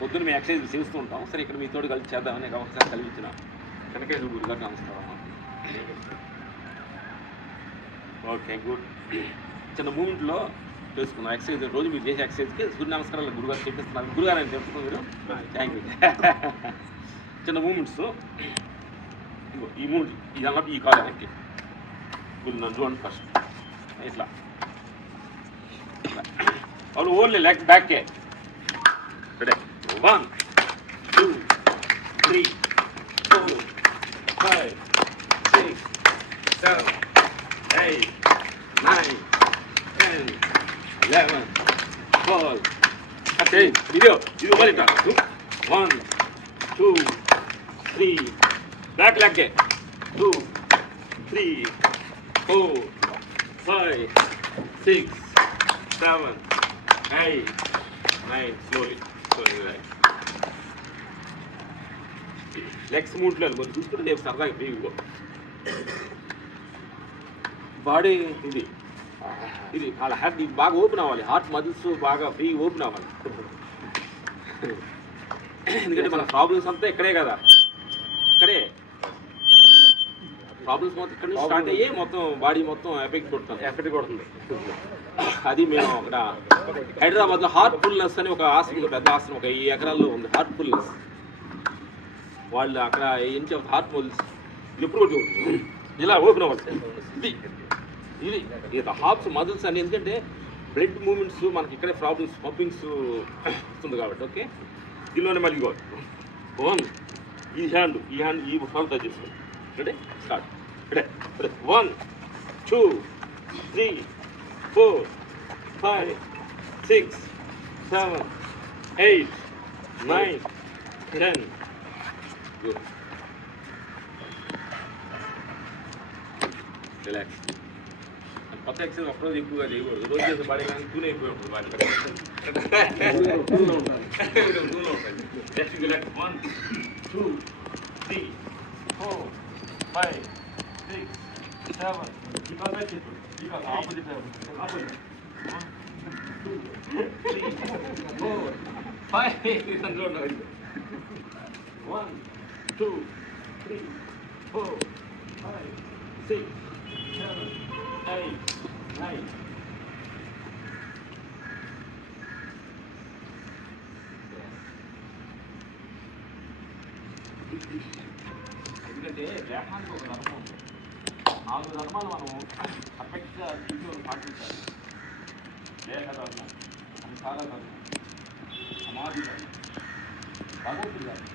పొద్దున్న మేము ఎక్సర్సైజ్ చేస్తూ ఉంటాం. సరే ఇక్కడ మీతో కలిసి చేద్దామని ఒకసారి కలిపించిన కనకేశ్వర గుడి గారు నమస్కారం. Okay good. చిన్న మూమెంట్లో చేసుకున్నాం ఎక్సర్సైజ్. రోజు మీరు చేసే ఎక్సర్సైజ్కి సూర్య నమస్కారాలు గురుగారు చెప్పిస్తున్నారు. గురుగారు అని చెప్తున్నారు మీరు. Thank you. చిన్న మూమెంట్స్ ఈ మూమెంట్ ఇదన్నా ఈ కాల్ వెనక్కి నన్ను చూడండి ఫస్ట్ ఇట్లా వాళ్ళు only leg బ్యాక్కే. Ready 1 2 3 4 5 6 7 8 9 10 11 12 okay video ఇది మళ్ళీ 1 2 3 back leg 2 3 4 5 6 7 8 9 slowly relax. Legs మూమెంట్లో మరి చూసుకుంటే రేపు సరదాగా ఫ్రీగా బాడీ ఇది వాళ్ళ హార్ట్ బాగా ఓపెన్ అవ్వాలి. హార్ట్ మజిల్స్ బాగా ఫ్రీ ఓపెన్ అవ్వాలి. ఎందుకంటే మన ప్రాబ్లమ్స్ అంతా ఇక్కడే కదా, ఇక్కడే ప్రాబ్లమ్స్ మొత్తం ఇక్కడ నుంచి స్టార్ట్ అయ్యి మొత్తం బాడీ మొత్తం ఎఫెక్ట్ కొడుతుంది. అది మేము అక్కడ హైదరాబాద్లో హార్ట్ఫుల్నెస్ అని ఒక ఆసనం ఉంది, పెద్ద ఆసనం, ఒక 5 ఎకరాల్లో ఉంది హార్ట్ఫుల్నెస్. వాళ్ళు అక్కడ ఏం చెప్తారు హార్ట్ఫుల్నెస్ ఎప్పుడు కూడా ఇలా ఓపెన్ అవ్వాలి. ఇది హార్ట్స్ మజిల్స్ అని, ఎందుకంటే బ్లడ్ మూమెంట్స్ మనకి ఇక్కడే ప్రాబ్లమ్స్ పంపింగ్స్ వస్తుంది కాబట్టి. ఓకే దీనిలోనే మళ్ళీ 1 ఈ హ్యాండ్ ఈ ఫాల్ టచ్ చేసుకోండి. Ready start. Ready 1 2 3 4 5 6 7 8 9 10 good. Relax. కొత్త ఎక్సర్సైజ్ ఒక్కరోజు ఎక్కువగా చేయకూడదు. రోజు చేసే బాడీ కానీ తూనే ఎక్కువ ఉంటుంది బాడీ. నెక్స్ట్ రిలాక్స్ 1 2 3 4 5 6 7 ఆపోజిట్ 1 2 3 4 5 1 2 3 4 5 6 7 8 9 ఎందుకంటే దేహానికి ఒక ధర్మం ఉంది. 4 ధర్మాలు మనం పర్ఫెక్ట్గా జీవితంలో పాటించాలి. దేహ ధర్మం, సంసార ధర్మం, సమాధి ధర్మం, భగవంతుడి ధర్మం.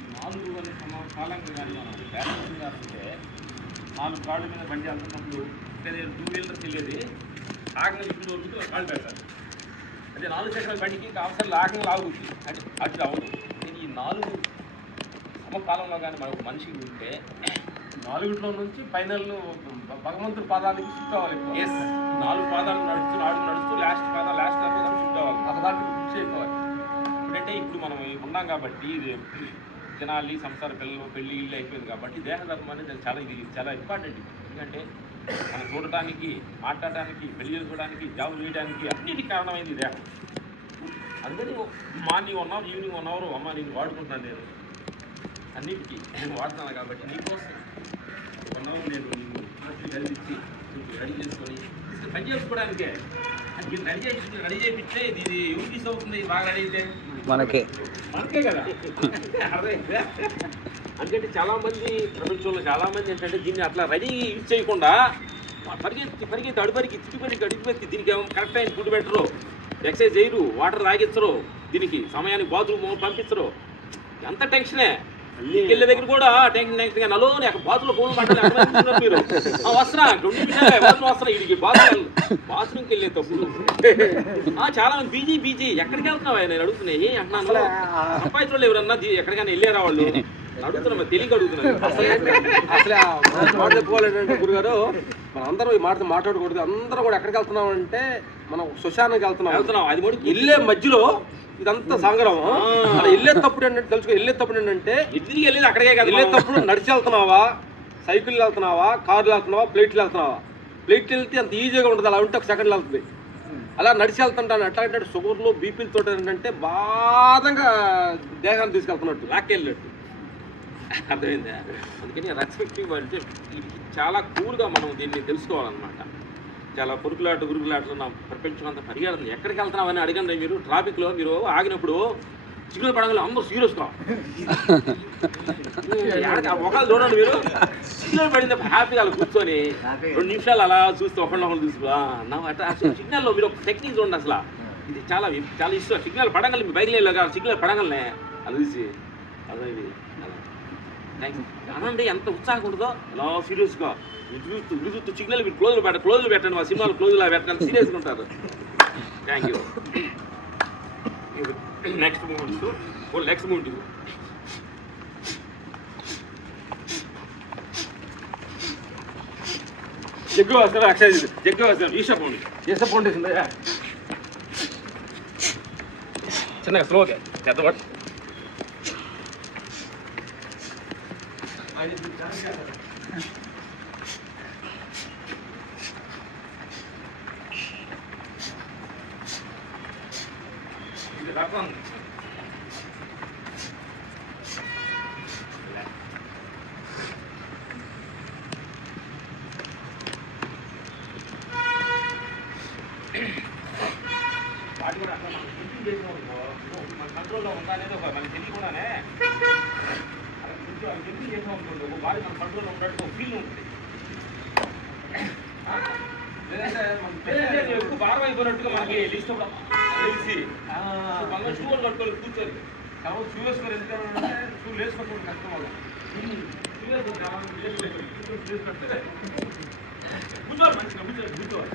ఈ 4 కాలంగా కానీ మనం బ్యాలెన్స్ అంటే 4 కాళ్ళ మీద బండి వెళ్తున్నప్పుడు ఇక్కడ 2 వీలర్స్ వెళ్ళేది ఆగంగా ఇప్పుడు వరకు కాళ్ళు పెడతారు. అదే 4 చక్రాల బండికి అవసరం ఆగంగా లాగుతుంది. అంటే అటు అవ్వదు. ఈ 4 సమకాలంలో కానీ మనకు మనిషి ఉంటే 4 నుంచి ఫైనల్ భగవంతుడి పాదానికి షిఫ్ట్ అవ్వాలి. 4 పాదాలు నడుస్తూ లాస్ట్ షిఫ్ట్ అవ్వాలి. ఒకదానికి ఫిక్స్ అయిపోవాలి. ఇప్పుడంటే ఇప్పుడు మనం ఉన్నాం కాబట్టి ఇది తినాలి, సంసార పిల్లలు పెళ్ళి ఇల్లు అయిపోయింది కాబట్టి దేహధర్మం అనేది ఇది చాలా ఇంపార్టెంట్. ఎందుకంటే మనం చూడటానికి, మాట్లాడటానికి, పెళ్లి చేసుకోవడానికి, జాబులు చేయడానికి అన్నిటికీ కారణమైంది దేహం. అందుకని మార్నింగ్ 1 అవర్ ఈవినింగ్ 1 అవర్ అమ్మ నేను వాడుకుంటున్నాను, నేను అన్నిటికీ వాడుతున్నాను. కాబట్టి నీకోసం 1 అవర్ నేను కలిసి రెడీ చేసుకొని పని చేసుకోవడానికే రెడీ చేయించే ఇది యూనిస్ అవుతుంది. బాగా రెడీ అయితే మనకే కదా. అందుకంటే చాలామంది ప్రపంచంలో చాలామంది ఏంటంటే దీన్ని అట్లా రెడీ యూజ్ చేయకుండా పరిగెత్తి అడుపరికి దీనికి కరెక్ట్ అయిన ఫుడ్ పెట్టరు, ఎక్సర్సైజ్ చేయరు, వాటర్ తాగించరు, దీనికి సమయానికి బాత్రూమ్ పంపించరు. ఎంత టెన్షనే. వెళ్ళే దగ్గర కూడా టెన్షన్ నలోని అక్కడ బాత్రూంలో ఫోన్ మాట్లాడారు మీరు. వస్తున్నా 2 నిమిషాలే వస్తున్నా ఇడికి బాత్రూమ్కి వెళ్ళేటప్పుడు చాలా మంది బీజీ ఎక్కడికి వెళ్తున్నావా నేను అడుగుతున్నాయి అంటున్నాను. సంపాదించడం ఎవరన్నా ఎక్కడికైనా వెళ్ళారా వాళ్ళు అడుగుతున్నా, తెలియక అడుగుతున్నాను. అసలు మాట చెప్పుకోవాలంటే గురుగారు మనం అందరం ఈ మాట మాట్లాడకూడదు. అందరం కూడా ఎక్కడికి వెళ్తున్నాం అంటే మనం శ్మశానానికి వెళ్తున్నాం. అది కూడా వెళ్ళే మధ్యలో ఇదంతా సంగ్రహం. అలా వెళ్ళేటప్పుడు ఏంటంటే తెలుసుకో, వెళ్ళేటప్పుడు ఏంటంటే ఇద్దరికి వెళ్ళేది అక్కడికే కదా. వెళ్ళేటప్పుడు నడిచి వెళ్తున్నావా, సైకిల్ వెళ్తున్నావా, కార్లు వెళ్తున్నావా, ప్లేట్లు వెళ్తున్నావా. ప్లేట్లు వెళ్తే అంత ఈజీగా ఉంటుంది, అలా ఉంటే 1 సెకండ్లో వెళ్తుంది. అలా నడిచి వెళ్తుంటాను. అట్లాంటి షుగర్లు బీపీలతో ఏంటంటే బాధంగా దేహాన్ని తీసుకెళ్తున్నట్టు లాక్కెళ్ళినట్టు అర్థమైందా. అందుకని రెస్పెక్టివ్ అంటే చాలా కూల్గా మనం దీన్ని తెలుసుకోవాలన్నమాట. చాలా గురుకులాటలు నా ప్రపంచం అంతా పరిగెడుతుంది. ఎక్కడికి వెళ్తున్నామని అడగండి మీరు. ట్రాఫిక్లో మీరు ఆగినప్పుడు సిగ్నల్ పడగలు అందరూ సీరియస్గా ఒకళ్ళు చూడండి. మీరు సిగ్నల్ పడింది హ్యాపీగా అలా కూర్చొని 2 నిమిషాలు అలా చూస్తే ఒకళ్ళు చూసుకో అట్లా. సిగ్నల్లో మీరు ఒక టెక్నిక్ చూడండి. అసలు ఇది చాలా చాలా ఇష్టం. సిగ్నల్ పడగలు మీ బైక్ లేదు కాదు, సిగ్నల్ పడగలనే అది చూసి అదే ఇది అనండి ఎంత ఉత్సాహం ఉంటుందో. అలా సీరియస్గా విరుచుతూ సిగ్నల్ మీరు క్లోజ్లు పెట్టండి. మా సినిమాలు క్లోజ్లా పెట్టండి, సీరియస్గా ఉంటారు. Thank you. Next moments next moment Jaggu వస్తారు. అక్షయ్ జగ్గు వస్తారు. ఈషా ఫౌండేషన్ చిన్నగా స్లోగా పెద్దవాడు ఇది రకం వాటి కూడా అట్లా మనం థింకింగ్ చేసినప్పుడు మన కంట్రోల్లో ఉందా అనేది ఒక మనకి తెలియకుండానే అలా థింకింగ్ చేసాం అనుకోండి, ఒక బాడీ మన కంట్రోల్లో ఉన్నట్టు ఒక ఫీల్ ఉంటుంది. లేదంటే ఎక్కువ భారం అయిపోయినట్టుగా మనకి లిస్ట్ తెలిసి మనం షూ కట్టుకోవాలి కూర్చొని. కాబట్టి షూ వేసుకొని ఎందుకంటే షూ వేసుకోవడం కష్టం వల్ల షూ వేసుకుంటే కూర్చోవాలి. మంచిగా కూర్చోవాలి.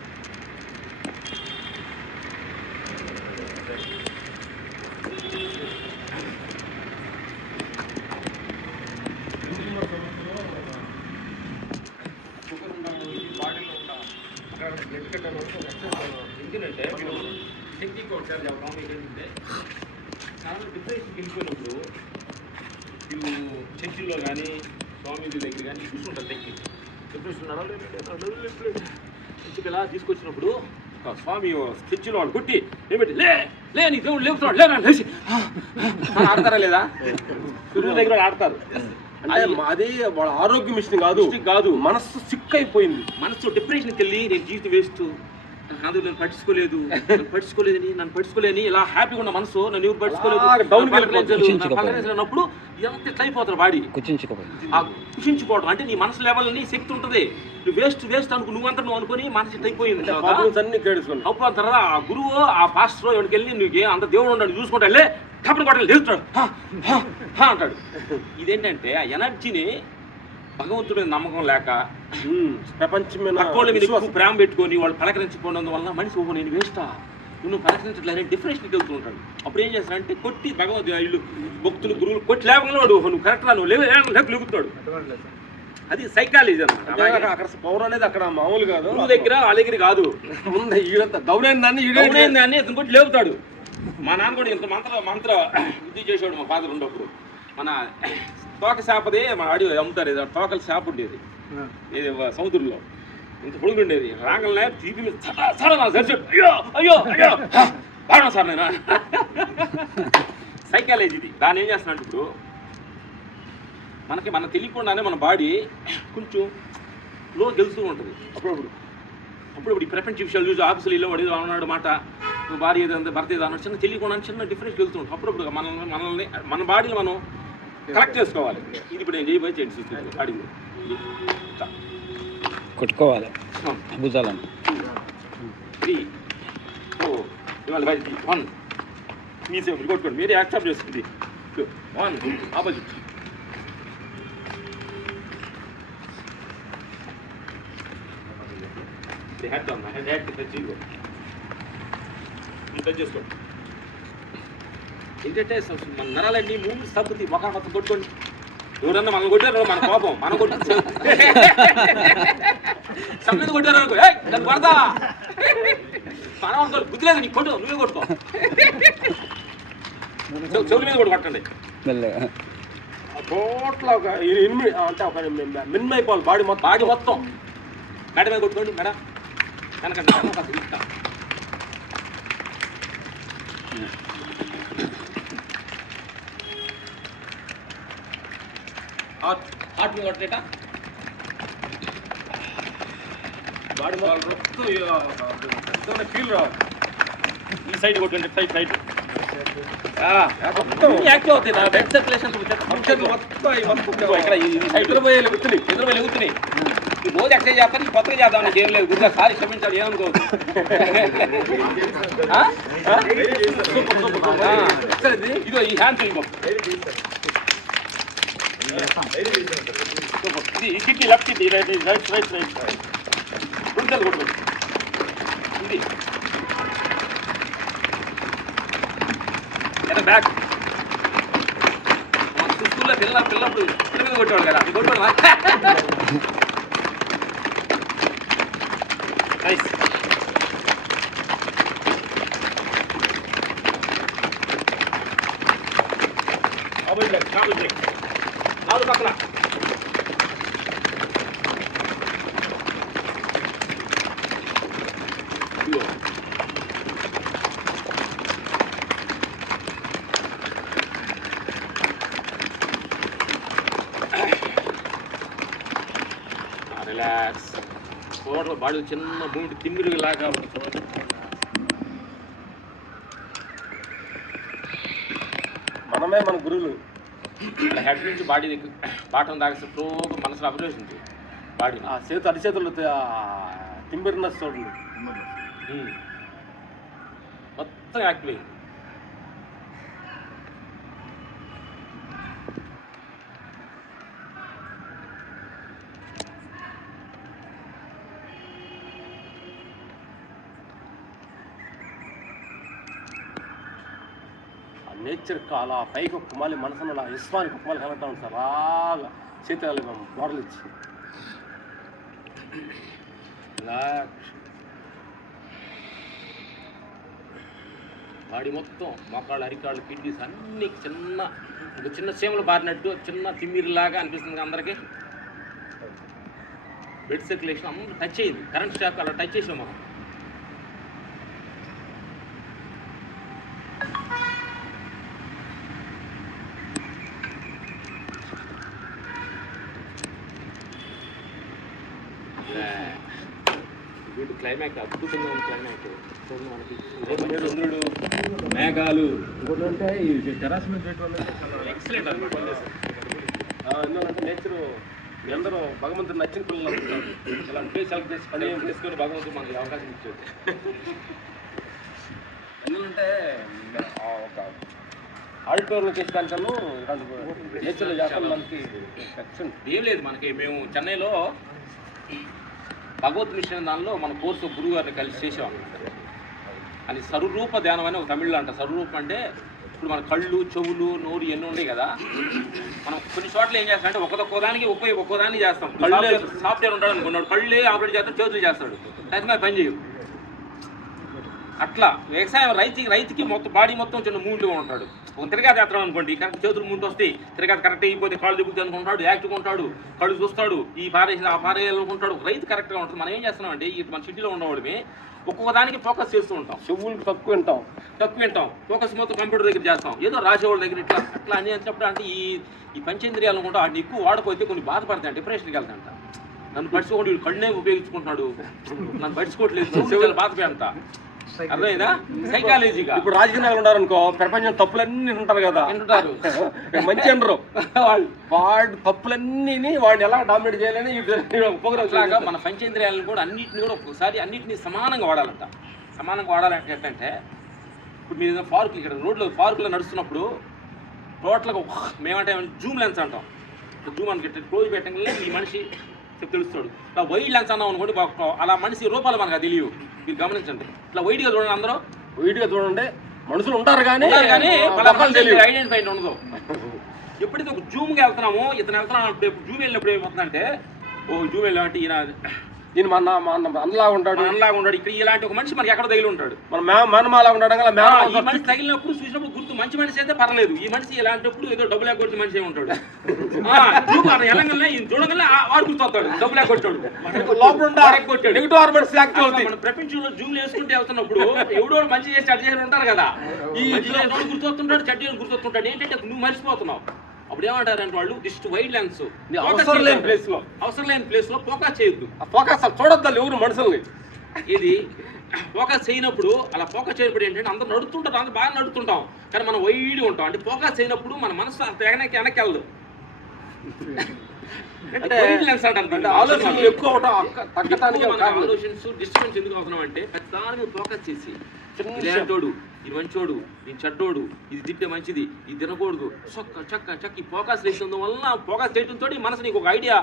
షుగర్ ఉండవు, బాడీలో ఉండవు, అక్కడ బ్లడ్ కట్టాలి. ఎందుకంటే మీరు టెక్నిక్ ఒకసారి చెప్తాం. మీకు ఏంటంటే చాలా డిప్రెషన్కి వెళ్ళిపోయినప్పుడు వీళ్ళు చర్చిల్లో కానీ స్వామీజీ దగ్గర కానీ చూసుకుంటారు టెక్నిక్. డిప్రెషన్ ఇంటికి ఇలా తీసుకొచ్చినప్పుడు స్వామి చర్చిలో వాళ్ళు కొట్టి ఏమిటి లే నీ దేవుడు లేపుతున్నాడు లే లేచి ఆడతారా లేదా? గురువు దగ్గర ఆడతారు. అంటే అది వాళ్ళ ఆరోగ్యం ఇష్టం కాదు, మనస్సు సిక్ అయిపోయింది. మనస్సు డిప్రెషన్కి వెళ్ళి నేను జీవితం వేస్ట్, కాదు నన్ను పట్టించుకోలేదని నన్ను పట్టించుకోలేని ఇలా హ్యాపీగా ఉన్న మనసు నన్ను ఎవరు పట్టించుకోలేదు ఎంత ఇట్లా అయిపోతారు బాడీ కుషించిపోవడం. అంటే నీ మనసు లెవెల్ని శక్తి ఉంటుంది. నువ్వు వేస్ట్ నువ్వంతా నువ్వు అనుకుని మనసు ఇట్ అయిపోయింది. అప్పుడు తర్వాత ఆ గురువు ఆ పాస్టర్ ఎవరికి వెళ్ళి నువ్వు అంత దేవుడు ఉన్నాడు చూసుకుంటా లే కప్పుడు కొట్టాలి లేస్తాడు అంటాడు. ఇదేంటంటే ఆ ఎనర్జీని భగవంతుడి మీద నమ్మకం లేక ప్రపంచం మీద ఎక్కువ ప్రేమ పెట్టుకొని వాళ్ళు పలకరించుకోవడం వల్ల మనిషి ఓహో నేను వేస్టా నువ్వు పలకరించట్లేదు డిప్రెషన్కి వెళ్తూ ఉంటాడు. అప్పుడు ఏం చేస్తాడంటే కొట్టి భగవంతుడు వీళ్ళు భక్తులు గురువులు కొట్టి లేవకుండా వాడు నువ్వు కరెక్ట్ నువ్వు లేపుతాడు. అది సైకాలజీ అన్నమాట. అక్కడ పవర్ అనేది అక్కడ మామూలు కాదు, గురువు దగ్గర వాళ్ళ దగ్గర కాదు. ముందు ఈడంతా దౌడైందాన్ని ఇతను కొట్టి లేపుతాడు. మా నాన్న కూడా ఇంత మంత్ర ఇది చేసేవాడు. మా ఫాదర్ ఉన్నప్పుడు మన తోక చేపదే మన అడిగి అమ్ముతారు. ఏదో తోకల చేప ఉండేది ఏది సముద్రంలో ఇంత పొడుగు ఉండేది. రాగలనే తీపి మీద అయ్యో అయ్యో అయ్యో బాగా సార్ నేను సైకాలజీ ఇది. దాన్ని ఏం చేస్తున్నాడు ఇప్పుడు మనకి మన తెలియకుండానే మన బాడీ కొంచెం లో గెలుస్తూ ఉంటుంది. అప్పుడప్పుడు ఈ ప్రపంచ విషయాలు చూసి ఆఫీసులో ఇల్లు వాడు ఏదో అన్నాడు మాట భార్య ఏదంటే భర్త ఏదో అన్నాడు చిన్న తెలియకుండా చిన్న డిఫరెన్స్ వెళ్తూ ఉంటాం. అప్పుడప్పుడు మనల్ని మన బాడీని మనం కరెక్ట్ చేసుకోవాలి. ఇది ఇప్పుడు నేను చేయబోయే చేయండి చూస్తుంది అడిగి కొట్టుకోవాలి భుజాలను 3 4 ఇవాళ 1 మీ సేపు కొట్టుకోండి. మీరే యాక్సెప్ట్ చేసుకుంది 1 ఆపోజిట్ హెడ్ అన్న హెడ్ టచ్ చేసుకోండి. ఏంటంటే మన నరాలన్నీ మూమెంట్స్ తగ్గుతాయి. మొక్క మొత్తం కొట్టుకోండి. ఎవరన్నా మనం కొట్టారు మన కోపం మనం కొట్టి సమ్మెది కొట్టారు అనుకో నన్ను కొడతావా మనం అనుకో బుద్ధి లేదు నీకు కొట్టు నువ్వే కొట్టుకో. చెవుల మీద కూడా కొట్టండి. టోటల్ ఒక 8 అంటే ఒక మిన్నైపోవాలి బాడీ మొత్తం మేడ మీద కొట్టుకోండి. మేడం కనుక హాట్ కొట్టేట బాడీ మొత్తం ఫీల్ రావాలి. ఈ సైడ్ కొట్టండి, సైడ్ యాక్టివ్ అవుతాయి. నా బ్లడ్ సర్క్యులేషన్ ఇక్కడ ఈ సైడ్ ఎదురుపోయి రోజు ఎక్సైజ్ చేస్తాను, కొత్తగా చేద్దాం. నాకు ఏం లేదు, గుర్తుగా సారి క్షమించాడు, ఏమనుకోవచ్చు. ఇదో ఈ హ్యాండ్ ఇది kidney left kidney right right right right గుంటలు కొట్టు. ఇది బ్యాక్ స్కూల్లో పిల్లలు మీద కొట్టేవాడు కదా, అది కొట్టేవాడు. నైస్. నాలుగు పక్కల రిలాక్స్. టోటల్ బాడీ చిన్న భూమి తిమ్మిరి లాగా మనమే మన గురువులు. హెడ్ నుంచి బాడీ దగ్గర బాటం దాకా స్లోగా మనసులో అబ్జర్వేషన్ ఉంటుంది. బాడీ ఆ చేతులు అరిచేతులు తిమ్మిరినెస్ చూడండి, మొత్తం యాక్టివ్ అయింది. నేచర్ అలా పైకి ఒక కుమాలి మనసును అలా విశ్వానికి కుమాలి కలగటం ఉంటుంది సార్. అలాగా చేతులు మోడల్ ఇచ్చి బాడీ మొత్తం మోకాళ్ళు, అరికాళ్ళు, కిడ్నీస్ అన్ని చిన్న సీమలు బారినట్టు చిన్న తిమ్మిరిలాగా అనిపిస్తుంది అందరికీ. బ్లడ్ సర్క్యులేషన్ అందరూ టచ్ అయింది. కరెంట్ షాక్ అలా టచ్ చేసాం మనం. వీటి క్లైమాక్స్ అద్భుతంగా ఉంది. క్లైమాక్స్ మనకి మేఘాలు ఇంకోటి ఈ టెరాస్మెంట్ రేట్ వల్ల ఎక్సలెంట్ అనమాట. ఎందుకంటే నేచర్ అందరూ భగవంతుడు నచ్చిన పిల్లలు అనుకుంటారు. ఇలాంటి ప్లేస్ సెలెక్ట్ చేసి పని చేసుకొని భగవంతుడు మనకి అవకాశం ఇచ్చాడు. ఎందుకంటే ఒక ఆడిటోర్లో చేసేదానికన్నా నేచర్లో చేస్తాను మనకి ఏం లేదు. మనకి మేము చెన్నైలో భగవత్ మిషన్ దానిలో మన కోర్సు గురువు గారిని కలిసి చేసాం అన్నమాట. అది సర్వరూప ధ్యానం అని ఒక తమిళ్లో అంట. సర్వరూపం అంటే ఇప్పుడు మన కళ్ళు, చెవులు, నోరు ఇవన్నీ ఉన్నాయి కదా. మనం కొన్ని చోట్ల ఏం చేస్తాం అంటే ఒక్కోదానికి ఒక్కోదాన్ని చేస్తాం. సాఫ్ట్వేర్ ఉంటాడు అనుకున్నాడు, కళ్ళే ఆపరేట్ చేస్తాడు, చేతులు చేస్తాడు, ఖచ్చితంగా పని చేయవు. అట్లా వ్యవసాయం రైతుకి మొత్తం బాడీ మొత్తం చిన్న మూమెంట్గా ఉంటాడు. ఒక తిరగాది యాత్ర అనుకోండి, కరెక్ట్ చేతులు మూమెంట్ వస్తాయి, తిరగాది కరెక్ట్ అయిపోతే కాళ్ళు దిగుతుంది అనుకుంటాడు, యాక్టివ్గా ఉంటాడు, కళ్ళు చూస్తాడు, ఈ పారేసి ఆ పారేయాలనుకుంటాడు. రైతు కరెక్ట్గా ఉంటుంది. మనం ఏం చేస్తున్నాం అంటే మన సిటీలో ఉండవాడిని ఒక్కొక్క దానికి ఫోకస్ చేస్తూ ఉంటాం. చెవులకు తక్కువ వింటాం, ఫోకస్ మొత్తం కంప్యూటర్ దగ్గర చేస్తాం, ఏదో రాసేవాళ్ళ దగ్గర అట్లా అని చెప్పడం. అంటే ఈ పంచేంద్రియాలు అనుకుంటా వాటిని ఎక్కువ వాడిపోతే కొన్ని బాధపడతాయి, డిప్రెషన్కి వెళ్తాంట. నన్ను పడుచుకోండి, వీడు కళ్ళనే ఉపయోగించుకుంటున్నాడు, నన్ను పడుచుకోవట్లేదు, బాధపడంత. అర్థమైందా? సైకాలజీగా ఇప్పుడు రాజకీయాలు ఉన్నారనుకో, ప్రపంచం తప్పులన్నీ ఉంటారు కదా, వింటారు మంచి అనరు. వాడు తప్పులన్నీ వాడిని ఎలా డామినేట్ చేయాలని లాగా మన పంచేంద్రియాలను కూడా అన్నింటిని కూడా ఒక్కొక్కసారి అన్నింటినీ సమానంగా వాడాలంట. సమానంగా వాడాలంటే ఏంటంటే ఇప్పుడు మీరు పార్కులు, ఇక్కడ రోడ్లో పార్కులో నడుస్తున్నప్పుడు టోటల్గా మేమంటే జూమ్ లెన్స్ అంటాం. జూమ్ అని క్లోజ్ పెట్టగానే ఈ మనిషి తెలుస్తాడు. ఇట్లా వైడ్ లెన్స్ అన్నాం అనుకోండి, అలా మనిషి రూపాలు మనకు తెలియవు. మీరు గమనించండి, ఇట్లా వైడ్గా చూడండి, అందరూ వైడ్గా చూడండి. మనుషులు ఉంటారు కానీ ఐడెంటిఫై ఉండదు. ఎప్పుడైతే ఒక జూమ్కి వెళ్తున్నామో, ఇతను వెళ్తున్నాం, జూమ్ వెళ్ళినప్పుడు ఏమవుతుందంటే జూమ్ వెళ్ళామంటే ఈయన మన అన్నలాగా ఉంటాడు, ఇక్కడ ఇలాంటి ఒక మనిషి మనకి ఎక్కడ తగిలి ఉంటాడు. మన మేనమాలా ఉంటాడు కదా, ఈ మనిషి తగిలినప్పుడు చూసినప్పుడు గుర్తు మంచి మనిషి అయితే పర్లేదు, ఈ మనిషి ఇలాంటప్పుడు ఏదో డబ్బులు ఎగ్గొట్టిన మనిషి ఉంటాడు. ఎలాగల్లా ఈయన చూడగల్లా వాడు గుర్తొస్తాడు, డబ్బులు ఎగ్గొట్టాడు, మన ప్రపంచంలో జూమ్లు వేసుకుంటే వెళ్తున్నప్పుడు ఎవడో మంచి చేసి చెడ్డ చేసి ఉంటారు కదా, ఈ గుర్తొస్తుంటాడు, చెడ్డ గుర్తొస్తుంటాడు. ఏంటంటే నువ్వు మర్చిపోతున్నావు. అప్పుడు ఏమంటారంటే వాళ్ళు జస్ట్ వైడ్ లెన్స్, అవసరం లేని ప్లేస్ లో ఫోకస్ చేయొద్దు, ఫోకస్ చూడొద్దు ఎవరు మనుషుల్ని. ఇది ఫోకస్ చేయనప్పుడు అలా ఫోకస్ చేయనప్పుడు ఏంటంటే అందరూ నడుస్తుంటారు, అందరూ బాగా నడుతుంటాం, కానీ మనం వైడ్ ఉంటాం. అంటే ఫోకస్ చేయనప్పుడు మన మనసు అంత వెనక్కి వెళ్ళదు. ఆలోచనస్ డిస్టర్బెన్స్ ఎందుకు అవుతున్నాం అంటే పెద్దదాని మీద ఫోకస్ చేసి ఇలాంటోడు, ఇది మంచోడు, ఇది చెడ్డోడు, ఇది తింటే మంచిది, ఇది తినకూడదు, చక్క చక్క చక్క ఈ ఫోకస్ వేసిన వల్ల ఫోకస్ చేయడంతో మనసు నీకు ఒక ఐడియా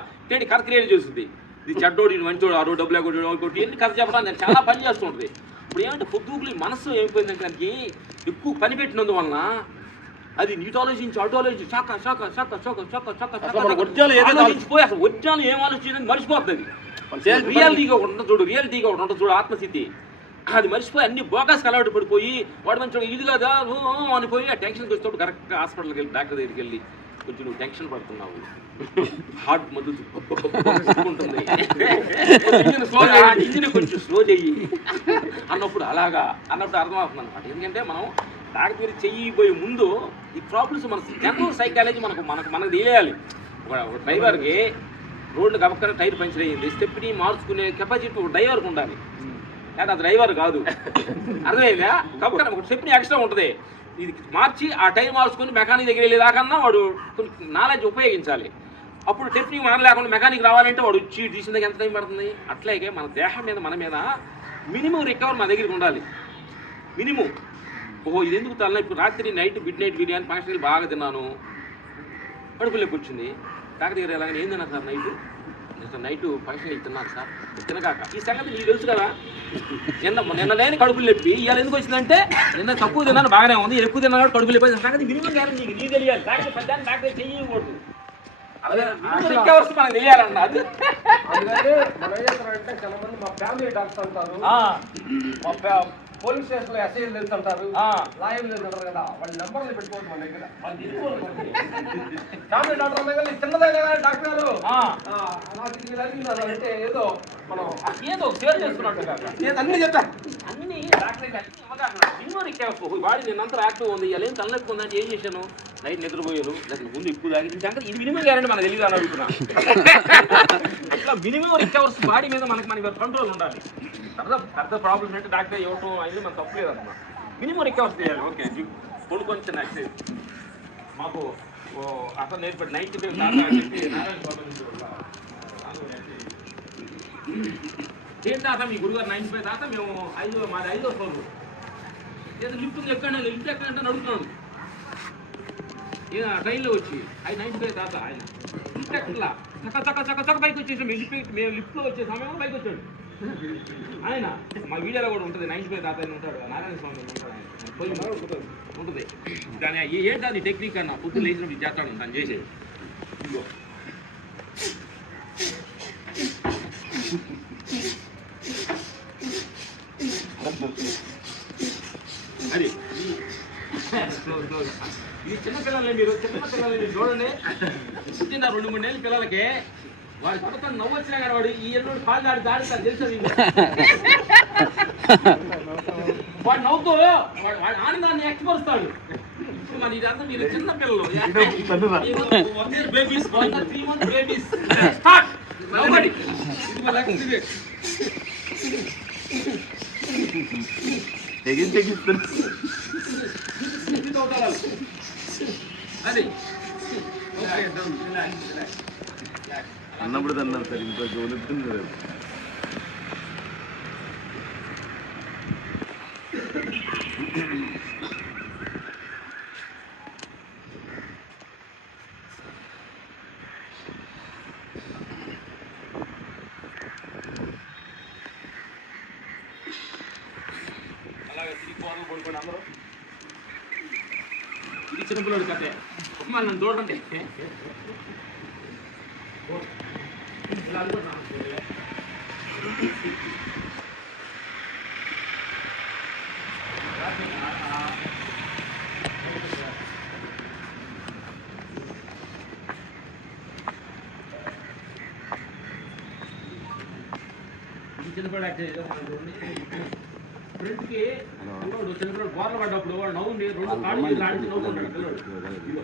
కథ క్రియేట్ చేస్తుంది. ఇది చెడ్డోడు, ఇది మంచోడు, ఆరో డబ్బులు ఎగ్గొట్టాడు, ఎన్ని కథ చెప్పడానికి నేను చాలా పని చేస్తుంటుంది. ఇప్పుడు ఏమంటే పొద్దుగులు మనసు ఏమైపోయిందంటే దానికి ఎక్కువ పని పెట్టినందువలన అది నీట్ ఆలోచించి అటు ఆలోచించి చక్క చక్క చక్క చక్క చక్క చక్క ఆలోచించిపోయి అసలు ఒరిజినల్ ఏం ఆలోచించింది మర్చిపోతుంది. రియాలిటీగా ఒకటి ఉంటుంది చూడు, రియాలిటీగా ఒకటి ఉంటుంది చూడు, ఆత్మస్థితి, అది మర్చిపోయి అన్ని బోకస్ అలవాటు పడిపోయి వాడు మంచిగా ఇది కదా అనిపోయి ఆ టెన్షన్కి వచ్చేటప్పుడు కరెక్ట్గా హాస్పిటల్కి వెళ్ళి డాక్టర్ దగ్గరికి వెళ్ళి కొంచెం నువ్వు టెన్షన్ పడుతున్నావు, హార్ట్ మధు ఉంటుంది, ఇంజిన్ కొంచెం స్లో చెయ్యి అన్నప్పుడు అన్నప్పుడు అర్థమవుతుంది అనమాట. ఎందుకంటే మనం డాక్టర్ దగ్గర చెయ్యిపోయే ముందు ఈ ప్రాబ్లమ్స్ మన జనరల్ సైకాలజీ మనకు తెలియాలి. ఒక డ్రైవర్కి రోడ్డు గబక్కన టైర్ పంచర్ అయ్యింది, స్టెప్ని మార్చుకునే కెపాసిటీ ఒక డ్రైవర్కి ఉండాలి, కానీ అది డ్రైవర్ కాదు. అర్థమైందా? గబక్కన ఒక స్టెప్ని ఎక్స్ట్రా ఉంటుంది, ఇది మార్చి ఆ టైర్ మార్చుకుని మెకానిక్ దగ్గర వెళ్ళేదాకన్నా వాడు కొన్ని నాలెడ్జ్ ఉపయోగించాలి. అప్పుడు స్టెప్ని మారలేకుండా మెకానిక్ రావాలంటే వాడు వచ్చి తీసిన దగ్గర ఎంత టైం పడుతుంది. అట్లాగే మన దేహం మీద మన మీద మినిమం రికవర్ మన దగ్గరికి ఉండాలి. మినిమం ఇది ఎందుకు తల ఇప్పుడు రాత్రి నైట్ మిడ్ నైట్ బిర్యానీ ఫంక్షన్కి బాగా తిన్నాను, కడుపులోకి వచ్చింది, డాక్టర్ దగ్గర ఎలాగని ఏం తిన్నా సార్ నైట్ ఫంక్షన్ తిన్నాను సార్, తినగాక ఈ సంగతి నీకు తెలుసు కదా, నిన్న లేని కడుపులు నొప్పి ఇవాళ ఎందుకు వచ్చిందంటే నిన్న తక్కువ తిన్నాను బాగానే ఉంది, ఎక్కువ తిన్నా కడుపులు నొప్పి సంగతి మినిమం గ్యారెంటీ నీకు తెలియాలి. డాక్టర్ చెయ్యకూడదు, మనకు తెలియాలన్న. అది అందుకని మనం ఏం చేస్తారంటే చాలా మంది మా ఫ్యామిలీ డాక్టర్ అంటారు, మా పోలీస్ స్టేషన్ లో ఎస్ఐలు తెలుస్తుంటారు, లాయర్లు తెలుస్తుంటారు కదా, వాళ్ళ నెంబర్లు పెట్టుకోవచ్చు మన దగ్గర. ఫ్యామిలీ డాక్టర్ అన్న చిన్నదే కదా డాక్టర్ గారు నాకు ఇది జరిగింది అంటే ఏదో మనం ఏదో షేర్ చేసుకున్నట్టు నేను అన్ని చెప్తా, అన్ని డాక్టర్ బాడీ నిన్నంతా యాక్టివ్ ఉంది, ఇలా ఏం తలనొప్పి ఉందంటే ఏం చేశాను, నైట్ నిద్రపోయాను, లేకపోతే ముందు ఎక్కువ తాగింది, ఇది మినిమం గ్యారెంటీ మనకు తెలియదు అని అడుగుతున్నా. అట్లా మినిమం రికవర్స్ బాడీ మీద మనకి కంట్రోల్ ఉండాలి. పెద్ద ప్రాబ్లమ్స్ అంటే డాక్టర్ ఇవ్వటం అనేది మనం తప్పలేదు అన్నమాట. మినిమం రికవర్స్ చేయాలి. ఓకే కొంచెం ఎక్సైజ్ మాకు అసలు నేర్పడి 95 చెప్పి నారాయణ బాబు ఏంటి తాత మీ గురుగారు 95 తాత మేము మాది 5వ ఫ్లోర్ ఏదో లిఫ్ట్ ఎక్కడంటే నడుపుతున్నాడు ట్రైన్లో వచ్చి 95 తాత ఆయన లిఫ్ట్ ఎక్కట్లా చక్క పైకి వచ్చేసాం. మేము లిఫ్ట్లో వచ్చే సమయంలో పైకి వచ్చాడు ఆయన. మా వీడియోలో కూడా ఉంటుంది 95 తాత అని ఉంటాడు, నారాయణ స్వామి ఉంటాడు ఉంటుంది. దాని ఏంటి అది టెక్నిక్ అన్న పొద్దున్న లేచినప్పుడు చేస్తాడు తను చేసేది. ఇదిగో అది ఈ చిన్నపిల్లల్ని మీరు చూడండి, పుట్టిన 2-3 నెలల పిల్లలకి వాడి పక్కన నవ్వు వచ్చినా కానీ వాడు ఈ ఎల్లుడు కాళ్ళు దాడుతారు తెలుస్తుంది. వాడు నవ్వుతూ వాడి ఆనందాన్ని వ్యక్తపరుస్తాడు. ఇప్పుడు మరి ఇదంతా మీరు చిన్న పిల్లలు బేబీస్ 3 month బేబీస్ అది అన్నప్పుడు అన్నాను సార్ ఇంకో జోలుతుంది కదా. అలాగే 3 4 పడుకోండి అందరూ. ఇది చిన్నపిల్లడు కథే, మళ్ళీ నన్ను చూడండి ఇలా అనుకుంటున్నాను. చిన్నపిల్లడు యాక్ట్ ఫ్రంట్కి పిల్లడు చిన్నపిల్లడు బోర్లు పడ్డప్పుడు వాడు నవ్వుండి రెండు కాళ్ళు లాంటి నవ్వుకుంటాడు పిల్లడు.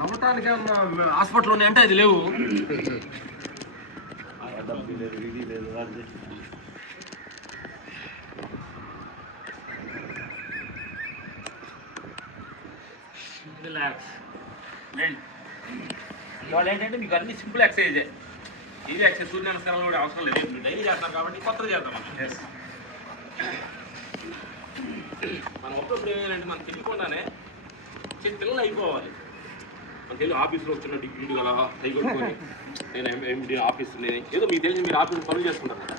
నమ్మటానికి ఏమన్నా హాస్పిటల్ ఉన్నాయంటే అది లేవు. ఇవాళ ఏంటంటే మీకు అన్ని సింపుల్ ఎక్సర్సైజే. ఇది ఎక్సర్సైజ్ సూర్య నమస్కారాలు కూడా అవసరం లేదు, మీరు డైలీ చేస్తున్నారు కాబట్టి కొత్తగా చేద్దాం మనం. మనం ఒక్కప్పుడు ఏమేంటంటే మనం తెలియకుండానే పిల్లలు అయిపోవాలి. మన తెలియదు ఆఫీస్లో వచ్చిన డిగ్రీ గల కొట్టుకొని నేను ఎండి ఆఫీస్ ఏదో మీకు తెలిసి మీరు ఆఫీస్లో పనులు చేసుకుంటారు కదా,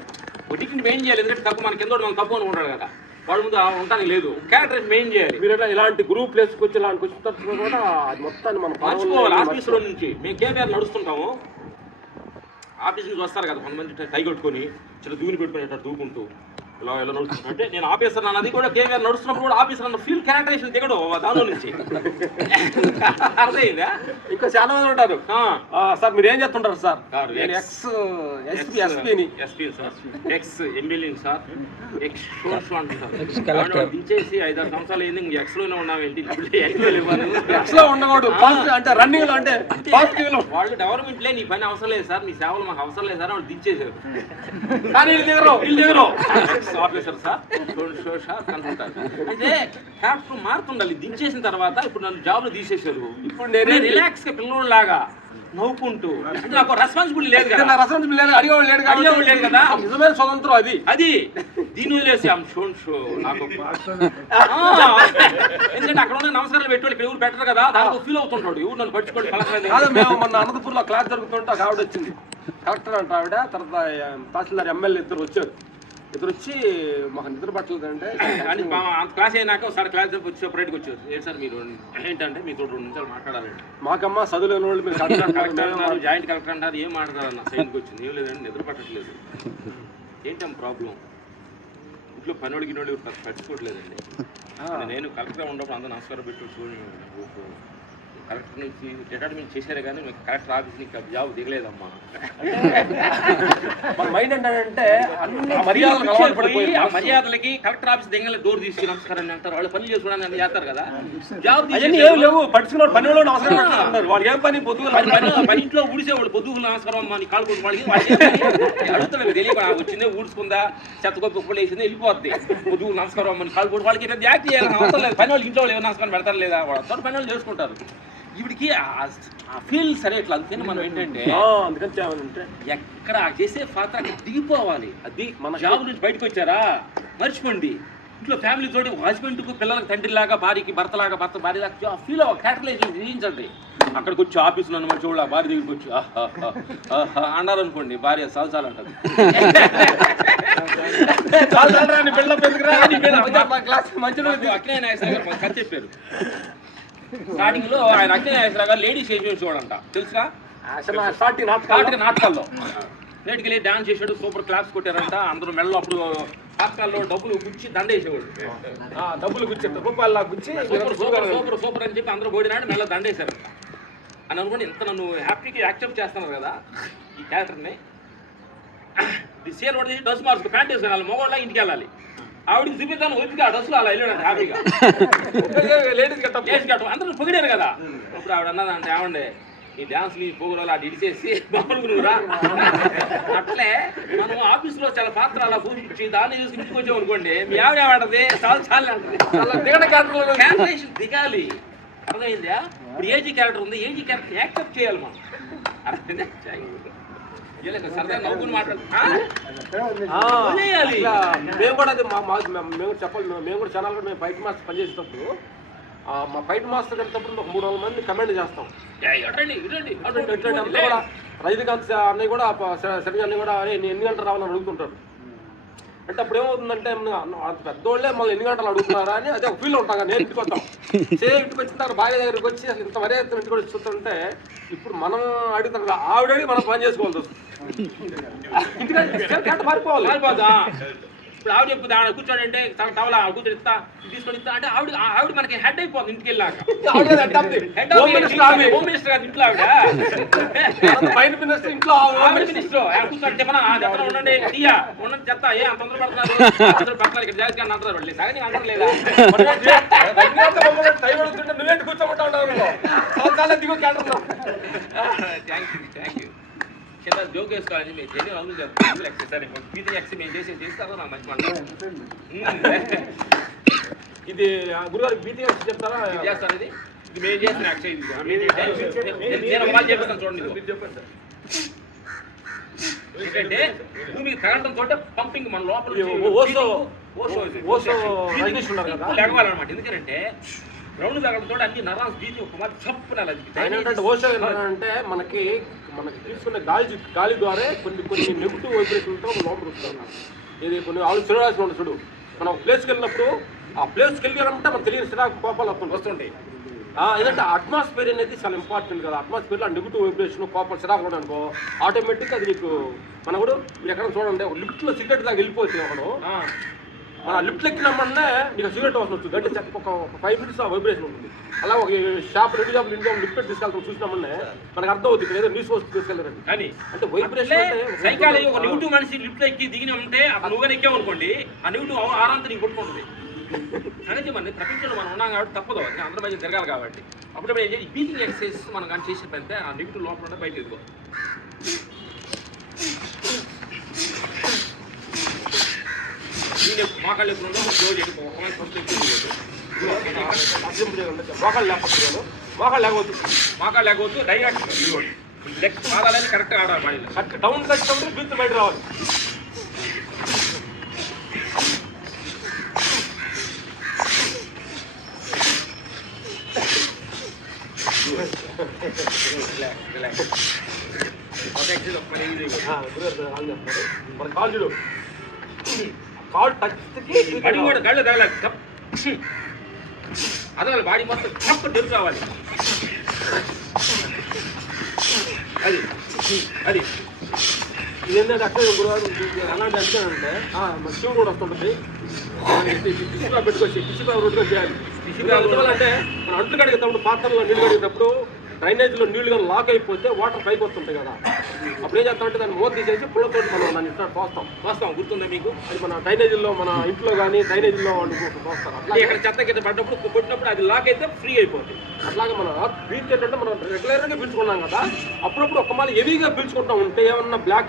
ఒక డిగ్రీని మెయిన్ చేయాలి. ఎందుకంటే తక్కువ మనకి ఎంతో మనం తక్కువ అనుకుంటాడు కదా, వాడు ముందు ఉండడానికి లేదు. క్యారెక్టర్ మెయిన్ చేయాలి. మీరు ఇలాంటి గ్రూప్ ప్లేస్కి వచ్చి ఇలాంటి వచ్చిన కూడా మొత్తాన్ని మనం మర్చిపోవాలి. ఆఫీస్లో నుంచి మేము కేబీఆర్ నడుస్తుంటాము, ఆఫీస్ నుంచి వస్తారు కదా కొంతమంది టై కొట్టుకొని చిన్న దూని పెట్టుకునేటట్టు దూకుంటూ ఇలా ఎలా నడుస్తుంది అంటే నేను ఆఫీసర్ అన్నది కూడా కేవీఆర్ నడుస్తున్నప్పుడు కూడా ఆఫీసర్ అన్న ఫీల్ క్యారెక్టరైజేషన్ దిగడు దానిలో నుంచి. అర్థమైందా? ఇంకా చాలా మంది ఉంటారు సార్ మీరు ఏం చేస్తుంటారు sir? SP sir, ex MLA sir, X show అంటారు. దించేసి 5-6 సంవత్సరాలు ఏంది ఇంక ఎక్స్ లోనే ఉన్నామేంటి, ఎక్స్ లో ఉండకూడదు అంటే రన్నింగ్ లో అంటే వాళ్ళు డెవలప్మెంట్ లే నీ పని అవసరం లేదు సార్, నీ సేవలు మాకు అవసరం లేదు సార్ వాళ్ళు దించేశారు. కానీ వీళ్ళు దిగరు ఆఫీసర్ సార్ కనుకుంటారు. అయితే క్యారెక్టర్ మారుతుండాలి. దించేసిన తర్వాత ఇప్పుడు నన్ను జాబ్లో తీసేశారు, ఇప్పుడు నేను రిలాక్స్ గా పిల్లలాగా నవ్వుకుంటూ నాకు రెస్పాన్సిబిలిటీ లేదు కదా, అడిగేవాళ్ళు లేదు కదా, నిజమైన స్వతంత్రం అది దీని వదిలేసి షో నాకు ఎందుకంటే అక్కడ ఉన్న నమస్కారాలు పెట్టేవాళ్ళు ఇక్కడ ఎవరు పెట్టరు కదా, దానికి ఫీల్ అవుతుంటాడు ఎవరు నన్ను పట్టుకోండి కాదు. మేము మొన్న అనంతపూర్లో క్లాస్ జరుగుతుంటే ఆవిడ వచ్చింది, కలెక్టర్ అంట ఆవిడ, తర్వాత తహసీల్దార్ ఎమ్మెల్యే ఇద్దరు వచ్చి మాకు నిద్ర పట్టలేదంటే క్లాస్ అయినాక ఒకసారి క్లాస్ వచ్చి సపరేట్గా వచ్చారు. ఏంటి సార్ మీరు ఏంటంటే మీతో 2 నిమిషాలు మాట్లాడాలండి. మాకమ్మ చదువులేని వాళ్ళు మీరు కలెక్టర్ అన్నారు, జాయింట్ కలెక్టర్ అంటారు, ఏం మాట్లాడాలన్న సైన్కి వచ్చింది. ఏం లేదండి నిద్ర పట్టట్లేదు. ఏంటమ్మ ప్రాబ్లం? ఇంట్లో పనివాడికి గిన్నోళ్ళు పట్టుకోవట్లేదండి. నేను కలెక్టర్ ఉన్నప్పుడు అందరూ నమస్కారం పెట్టి చూడండి, కలెక్టర్ నుంచి రిటైర్మెంట్ చేశారే కానీ మీకు కలెక్టర్ ఆఫీస్ నుంచి జాబ్ దిగలేదమ్మా. మైండ్ ఏంటంటే ఆ మర్యాదలకి కలెక్టర్ ఆఫీస్ దిగలే డోర్ తీసుకుని నమస్కారం అంటారు, వాళ్ళు పని చేసుకోవడానికి చేస్తారు కదా. జాబ్ లేవు పట్టుకున్నాడు పని వాళ్ళు నమస్కారం వాళ్ళు ఏం పని పని ఇంట్లో ఊడిసేవాళ్ళు పొద్దుగులు నమస్కారం అమ్మా నీ కాలు కొట్టు వాళ్ళకి అడుగుతున్నాడు తెలియక ఊడ్చుకుందా చెత్తకొప్పి ఉప్పులు వేసింది వెళ్ళిపోద్ది. పొద్దుగులు నమస్కారం అమ్మని కాలు కొట్టు వాళ్ళకి యాక్ట్ చేయాలని అవసరం లేదు. పని వాళ్ళు ఇంట్లో వాళ్ళు ఏమైనా నమస్కారం పెడతారు లేదా, వాళ్ళు పని వాళ్ళు చేసుకుంటారు. ఇవిడికి ఆ ఫీల్ సరే ఇట్లా అందుకని మనం ఏంటంటే ఎక్కడ చేసే పాత్ర అక్కడ దిగిపోవాలి. అది మన జాబ్ నుంచి బయటకు వచ్చారా మర్చిపోండి, ఇంట్లో ఫ్యామిలీ తోటి హస్బెండ్కు పిల్లలకు తండ్రిలాగా, భార్యకి భర్తలాగా, భర్త భార్యలాగా ఫీల్ క్యారెక్టరైజేషన్ చేయించండి. అక్కడికి వచ్చి ఆఫీసులో ఉన్న మంచి వాళ్ళు భార్య దగ్గరికి వచ్చి అన్నారనుకోండి, భార్య సాల్సాలు అంటారు. అక్కినే నాగేశ్వర గారు కథ చెప్పారు స్టార్టింగ్ లో. ఆయన అక్కినే నాగేశ్వర గారు లేడీస్ స్టేజ్ చూడంట తెలుసుగా, నాటకాల్లో నేటికి వెళ్ళి డాన్స్ చేసాడు, సూపర్ క్లాప్స్ కొట్టారంట అందరూ మెడలో. అప్పుడు పాకాల్లో డబ్బులు గుచ్చి దండేసేవాడు, డబ్బులు గుచ్చారు రూపాయల గుచ్చి సూపర్ సూపర్ అని చెప్పి అందరూ ఓడినాడు మెడలో దండేశారంట అని అనుకోండి. ఇంత నన్ను హ్యాపీగా యాక్సెప్ట్ చేస్తున్నారు కదా ఈ క్యారెక్టర్ని. సేల్ పడితే డ్రెస్ మార్చుకో, ప్యాంట్ వేసుకుని మొగోళ్ళ ఇంటికి వెళ్ళాలి, ఆవిడకి చూపిద్దాను ఓపిక డ్రెస్సులు అలా వెళ్ళాడు హ్యాపీగా. లేడీస్ కట్టం అందరూ పొగిడారు కదా. ఇప్పుడు ఆవిడ అన్నదంటే ఏమండే ఈ డ్యాన్స్ నీ పోగులు అలా ఇడిచేసి బాగునురా. అట్లే మనం ఆఫీసులో చాలా పాత్ర అలా పూజించి దాన్ని చూసి ఇంటికి వచ్చాం అనుకోండి, మీ ఆవిడ ఏమంటది చాలా చాలా అంటది. క్యారెక్టరేషన్ దిగాలి, అర్థమైందా? ఇప్పుడు ఏజీ క్యారెక్టర్ ఉంది, ఏజీ క్యారెక్టర్ యాక్సెప్ట్ చేయాలి మనం, అర్థమైందా? సరదా నవ్వుకుని మాట్లాడాలి. మేము కూడా అది మేము చెప్పాలి, మేము కూడా ఛానల్ కూడా మేము బయట మాస్ పనిచేసేటప్పుడు మా ఫైట్ మాస్టర్ వెళ్ళేటప్పుడు ఒక 300 మంది కమెంట్ చేస్తాం. రజనీకాంత్ అన్నయ్య కూడా శరణ్ అన్నయ్య కూడా ఎన్ని గంటలు రావాలని అడుగుతుంటారు. అంటే అప్పుడు ఏమవుతుందంటే పెద్దోళ్ళే మళ్ళీ ఎన్ని గంటలు అడుగుతున్నారా అని అదే ఒక ఫీల్ ఉంటాం కదా. నేను ఇంటికి వద్దాం ఇంటికి వచ్చిన తర్వాత భార్య దగ్గరికి వచ్చి అసలు ఇంత మరే ఇంటికి కూడా చూస్తుంటే ఇప్పుడు మనం అడుగుతాం ఆవిడ మనం పని చేసుకోవాలి ఇంటికి మారిపోవాలి. ఇప్పుడు ఆవిడ చెప్తుంది ఆవిడ కూర్చోండి అంటే టవలా కూర్చొని ఇస్తా తీసుకొని ఇస్తా అంటే ఆవిడ మనకి హెడ్ అయిపోతుంది ఇంటికి వెళ్ళాక. హోమ్ మినిస్టర్ కాదు ఇంట్లో ఆవిడ ప్రైమ్ మినిస్టర్ ఇంట్లో మినిస్టర్ కూర్చొని చెప్పనా చెప్తా ఉండండి అయ్యా ఉండండి చెప్తా ఏ అంత తొందర పడుతున్నారు అందరూ పక్కన ఇక్కడ జాగ్రత్తగా అంటారు పడలేదు సగం నీకు అంటారు లేదా నువ్వేంటి కూర్చోమంటా ఉంటావు దిగు థ్యాంక్ యూ చిన్న జోక్ వేసుకోవాలని మీరు చేయడం అవును చెప్తాను ఎక్సైజ్ బీటింగ్ ఎక్సైజ్ మేము చేస్తారో నాకు మంచి మాట. ఇది గురుగారు బీటింగ్ ఎక్సైజ్ చెప్తారా చేస్తాను ఇది మేము చేసిన ఎక్సైజ్ చెప్పేస్తాను చూడండి. చెప్పండి సార్. ఎందుకంటే భూమికి తగలడం తోటే పంపింగ్ మన లోపల లేవాలన్నమాట. ఎందుకంటే గ్రౌండ్ తగలడంతో అన్ని నరాలు బీచి ఒక మాది చప్పున ఓషో అంటే మనకి తీసుకునే గాలి ద్వారా కొన్ని నెగిటివ్ వైబ్రేషన్తో లోపల వస్తున్నాం. ఇది కొన్ని ఆలు చిరాల్సి ఉంటుంది చూడు. మనం ఒక ప్లేస్కి వెళ్ళినప్పుడు ఆ ప్లేస్కి వెళ్ళాలంటే మనకు తెలియని చిరాకు కోపాలు వస్తుంటాయి. ఏదంటే అట్మాస్ఫియర్ అనేది చాలా ఇంపార్టెంట్ కదా. అట్మాస్ఫియర్లో నెగిటివ్ వైబ్రేషన్ కోపాలు చిరాకు కూడా అనుకో ఆటోమేటిక్గా అది నీకు మనం కూడా మీరు ఎక్కడ చూడండి ఒక లిఫ్ట్లో సిగరెట్ దాకా వెళ్ళిపోతుంది ఒకడు మన లిఫ్ట్ ఎక్కినామన్నా నీకు సిగరెట్ వాసన వస్తుంది. అంటే ఒక 5 minutes ఆ వైబ్రేషన్ ఉంటుంది. అలా ఒక షాప్ 2 షాపులు ఇంట్లో లిఫ్ట్ తీసుకెళ్తాం చూసినామన్నా మనకు అర్థం అవుతుంది ఇక్కడ ఏదో న్యూస్ వస్తుంది తీసుకెళ్ళారండి. కానీ అంటే వైబ్రేషన్ సైకాలజీ ఒక నెగిటివ్ మనిషి లిఫ్ట్ ఎక్కి దిగిన ఉంటే నువ్వుగా ఎక్కావు అనుకోండి ఆ నెగిటివ్ ఆరాంతా నీకు కొట్టుకుంటుంది. అనేది మన ప్రపంచంలో మనం ఉన్నాం కాబట్టి తప్పదు అందరి మధ్య తిరగాలి కాబట్టి అప్పుడు ఏం చేయాలి బీటింగ్ ఎక్సర్సైజ్ మనం కానీ చేసేటంటే ఆ నెగిటివ్ లోపల బయట ఎదుకో. నేను మోకాళ్ళు ఎప్పుడు మోకాళ్ళు లేకపోతే డైరెక్ట్ పాదాలని కరెక్ట్గా ఆడాలి బాడీలో కరెక్ట్ డౌన్ కట్టినప్పుడు బీచ్ బయట రావాలి. మన కాల్ చూడు కాల్ టచ్కి బాడీ కూడా కళ్ళు తగలాలి అదనాలి బాడీ మొత్తం తప్ప డెరు కావాలి. అది అది ఇదేంటంటే అక్కడ అలాంటి అంతేనంటే మన శివుడు కూడా వస్తుంటుంది. టిష్యూ పేపర్ పెట్టుకొచ్చి టిష్యూ పేపర్ పెట్టుకొని చేయాలి. టిష్యూ పేపర్ అంటే మనం అంట్లు కడిగేటప్పుడు పాత్రలో నీళ్ళు కడిగేటప్పుడు డ్రైనేజ్లో నీళ్లు కానీ లాక్ అయిపోతే వాటర్ పైకి వస్తుంటాయి కదా. అప్పుడు ఏం చేస్తామంటే దాన్ని మూత తీసేసి పుల్లతో మనం దాన్ని ఇట్లా పోస్తాం గుర్తుందా మీకు? అది మన డ్రైనేజీలో మన ఇంట్లో కానీ డ్రైనేజీలో పోస్తారు. అట్లా ఇక్కడ చెత్త కింద పడ్డప్పుడు కొట్టినప్పుడు అది లాక్ అయితే ఫ్రీ అయిపోతుంది. అట్లాగే మనం బీచ్ ఏంటంటే మనం రెగ్యులర్గా పీల్చుకున్నాం కదా అప్పుడప్పుడు ఒక మళ్ళీ హెవీగా పీల్చుకుంటా ఉంటే ఏమన్నా బ్లాక్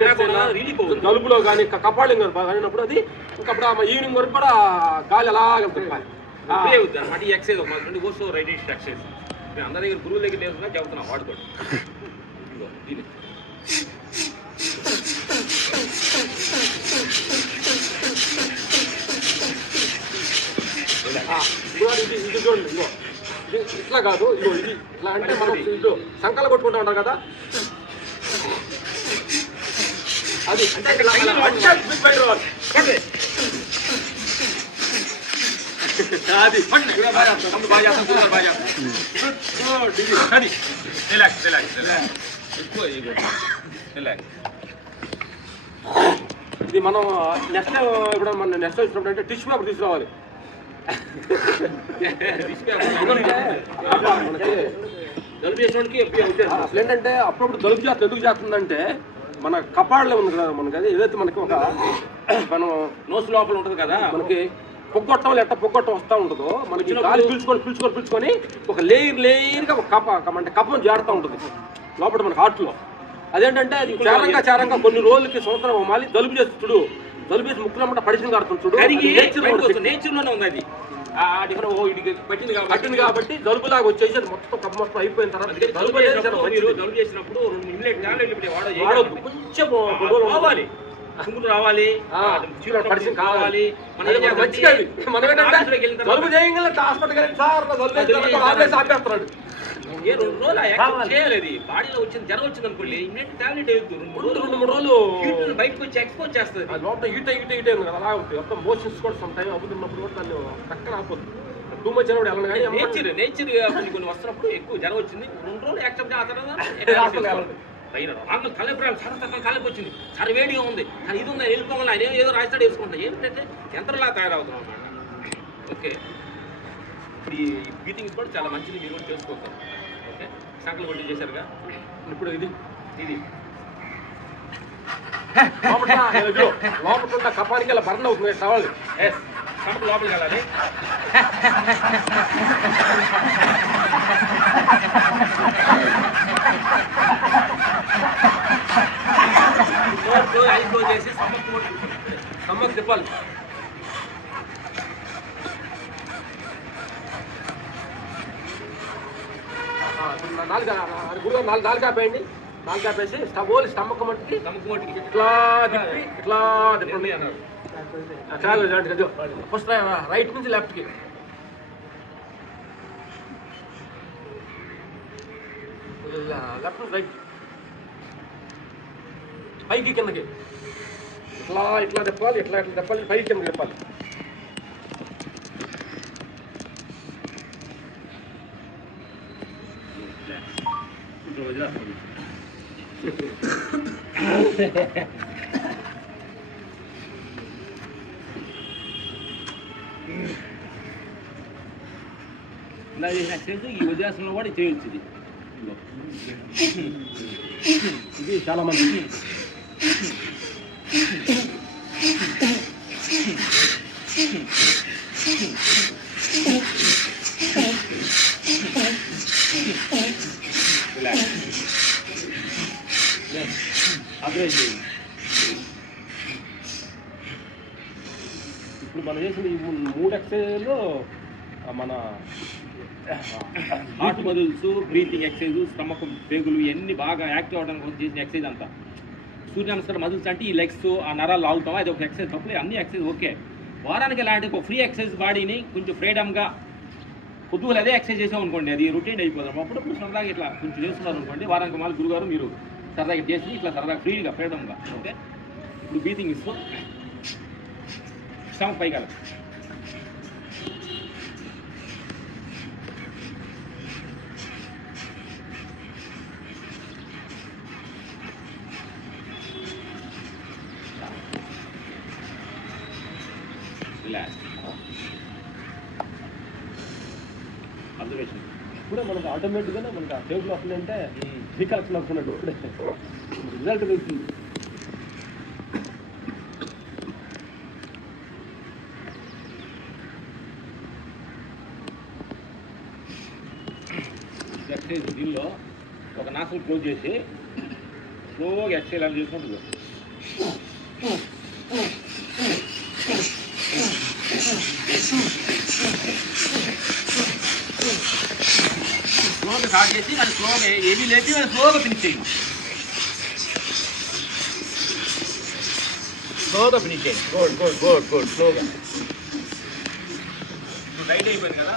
గలుపులో కానీ కపాళింగ్ కానినప్పుడు అది ఇంకప్పుడు ఈవినింగ్ వరకు కూడా గాలి అలా వెళ్తుంది అన్నమాట. ఈ ఎక్సైజ్ ఓషో రైట్ ఎక్సైజ్ అందరి దగ్గర గురువుల దగ్గర నేర్చుకున్నా చెబుతున్నాం వాడుకోండి. ఇది చూడండి ఇగో ఇది ఇట్లా కాదు ఇగో ఇది ఇట్లా అంటే మనం ఇటు సంకలు కొట్టుకుంటూ ఉంటాం కదా అది ఇది మనం నెక్స్ట్ ఇప్పుడు మన నెక్స్ట్ వచ్చినప్పుడు అంటే టిష్యూ పేపర్ తీసుకురావాలి. అసలు ఏంటంటే అప్పుడప్పుడు జలుబు చేస్తుంది. ఎందుకు చేస్తుందంటే మన కపాడలో ఉంది కదా మనకి అది ఏదైతే మనకి ఒక మనం నోస్ లోపల ఉంటుంది కదా మనకి పొగ్గొట్టం ఎట్ట పొగ్గొట్టం వస్తూ ఉంటుందో మనకి గాలి పీల్చుకొని ఒక లేయర్గా ఒక అంటే కప్పం జారుతూ ఉంటుంది లోపల మన హార్ట్లో. అదేంటంటే అది చారంగా కొన్ని రోజులకి సంవత్సరం మళ్ళీ జలుబు చేస్తుంది చూడు. జలుబు చేసి ముక్కులమ్మట పడిచిన కాడుతుంది చూడు. నేచర్లోనే ఉంది అది పట్టింది కాబట్టి జలుబులాగా వచ్చేసి అది మొత్తం కప్ప మొత్తం అయిపోయిన తర్వాత జలుబు చేసినప్పుడు 2 మినిట్ వాడొద్దు కొంచెం పోవాలి. తుమ్ములు రావాలి, పరిచయం కావాలి. మనం ఏం చేయాలి? మంచిగా మనం ఏంటంటే ఆఫీసులోకి వెళ్ళిన జలుబు చేయగల హాస్పిటల్ కానీ సార్ ఆపేస్తున్నాడు. ఏ 2 రోజులు ఆ యాక్షన్ చేయాలి. అది బాడీలో వచ్చింది జ్వరం వచ్చింది అనుకోండి, ఇమ్మీడియట్ టాబ్లెట్ వేయద్దు. 2-3 రోజులు బయటకు వచ్చి ఎక్స్పోజ్ చేస్తుంది. అది లోపల హీట్ ఉంది కదా, అలా ఉంటుంది. మొత్తం మోషన్స్ కూడా సమ్ టైం అవుతున్నప్పుడు కూడా దాన్ని పక్కన ఆపోతుంది. టూ మచ్ అయినప్పుడు వెళ్ళను కానీ నేచర్ కొన్ని వస్తున్నప్పుడు ఎక్కువ జ్వరం వచ్చింది, 2 రోజులు యాక్సెప్ట్ ఆ తర్వాత తలెప్పుడు సార్ కాలేపు వచ్చింది, సార్ వేడిగా ఉంది, సార్ ఇది ఉంది, వెళ్ళిపోవాలి, ఆయన ఏదో రాస్తాడు వేసుకుంటా. ఏంటంటే యంత్రంలా తయారవుతున్నాం అన్నమాట. ఓకే, ఇప్పుడు ఈ బ్రీతింగ్స్ కూడా చాలా మంచిది, మీరు కూడా చేసుకోగలరు. ఓకే, సంకలు కొట్టి చేశారుగా. ఇప్పుడు ఇది లోపల లోపల కపానికి అలా బర్న్ అవుతుంది టవల్. ఎస్, సంకలు లోపలికి వెళ్ళాలి. ఐదు చేసి సమ్మకు చెప్పాలి. నాలుగు ఆపేయండి. 4 ఆపేసి స్టమక్ మట్టికి ఇట్లా తిప్పి ఇట్లా తిప్పండి అన్నారు. చాలు, ఫస్ట్ రైట్ నుంచి లెఫ్ట్కి. లెఫ్ట్ రైట్, పైకి కిందకి ఇట్లా తిప్పాలి, ఇట్లా తిప్పాలి, పైకి కిందకి తిప్పాలి. ఈ వదిలేసంలో కూడా చేయొచ్చు. ఇది చాలా మంది ఇప్పుడు మనం చేసిన ఈ 3 ఎక్సర్సైజ్లో మన heart muscles, breathing exercise, stomach పేగులు ఇవన్నీ బాగా యాక్టివ్ అవడానికి కోసం చేసిన ఎక్సర్సైజ్ అంతా. సూర్య నమస్కారం మజిల్స్ అంటే ఈ లెగ్స్, ఆ నరాలు లాగుతాం, అది ఒక ఎక్సర్సైజ్. తప్పులే, అన్ని ఎక్సర్సైజ్ ఓకే. వారానికి ఇలాంటి ఒక ఫ్రీ ఎక్సర్సైజ్ బాడీని కొంచెం ఫ్రీడమ్గా పొద్దుగా అదే ఎక్సర్సైజ్ చేసాం అనుకోండి, అది రొటీన్ అయిపోతాం. అప్పుడప్పుడు సరదాగా ఇట్లా కొంచెం చేస్తున్నారు అనుకోండి, వారానికి మళ్ళీ గురుగారు మీరు సరదాగా చేసి ఇట్లా సరదాగా ఫ్రీగా ఫ్రీడమ్గా. ఓకే, ఇప్పుడు బ్రీతింగ్ ఇస్తూ స్టమక్ పైకి వెళ్ళాలి. అబ్జర్వేషన్ ఇప్పుడే మనకు ఆటోమేటిక్గానే మనకు ఆ టేబుల్ వస్తుందంటే శ్రీకాకుళం వస్తున్నట్టు ఇప్పుడే రిజల్ట్ వెళ్తుంది. ఎక్సర్సైజ్ దీనిలో ఒక నాసులు క్లోజ్ చేసి స్లోగా ఎక్సర్సైజ్ అలా చేసుకుంటుంది. స్లోగా స్టార్ట్ చేసి అది స్లోగా ఏమీ లేచి అది స్లోగా ఫినిష్ చేయండి. స్లోగా ఫినిష్ చేయండి. Good good good good. స్లోగా రైట్ అయిపోయింది కదా,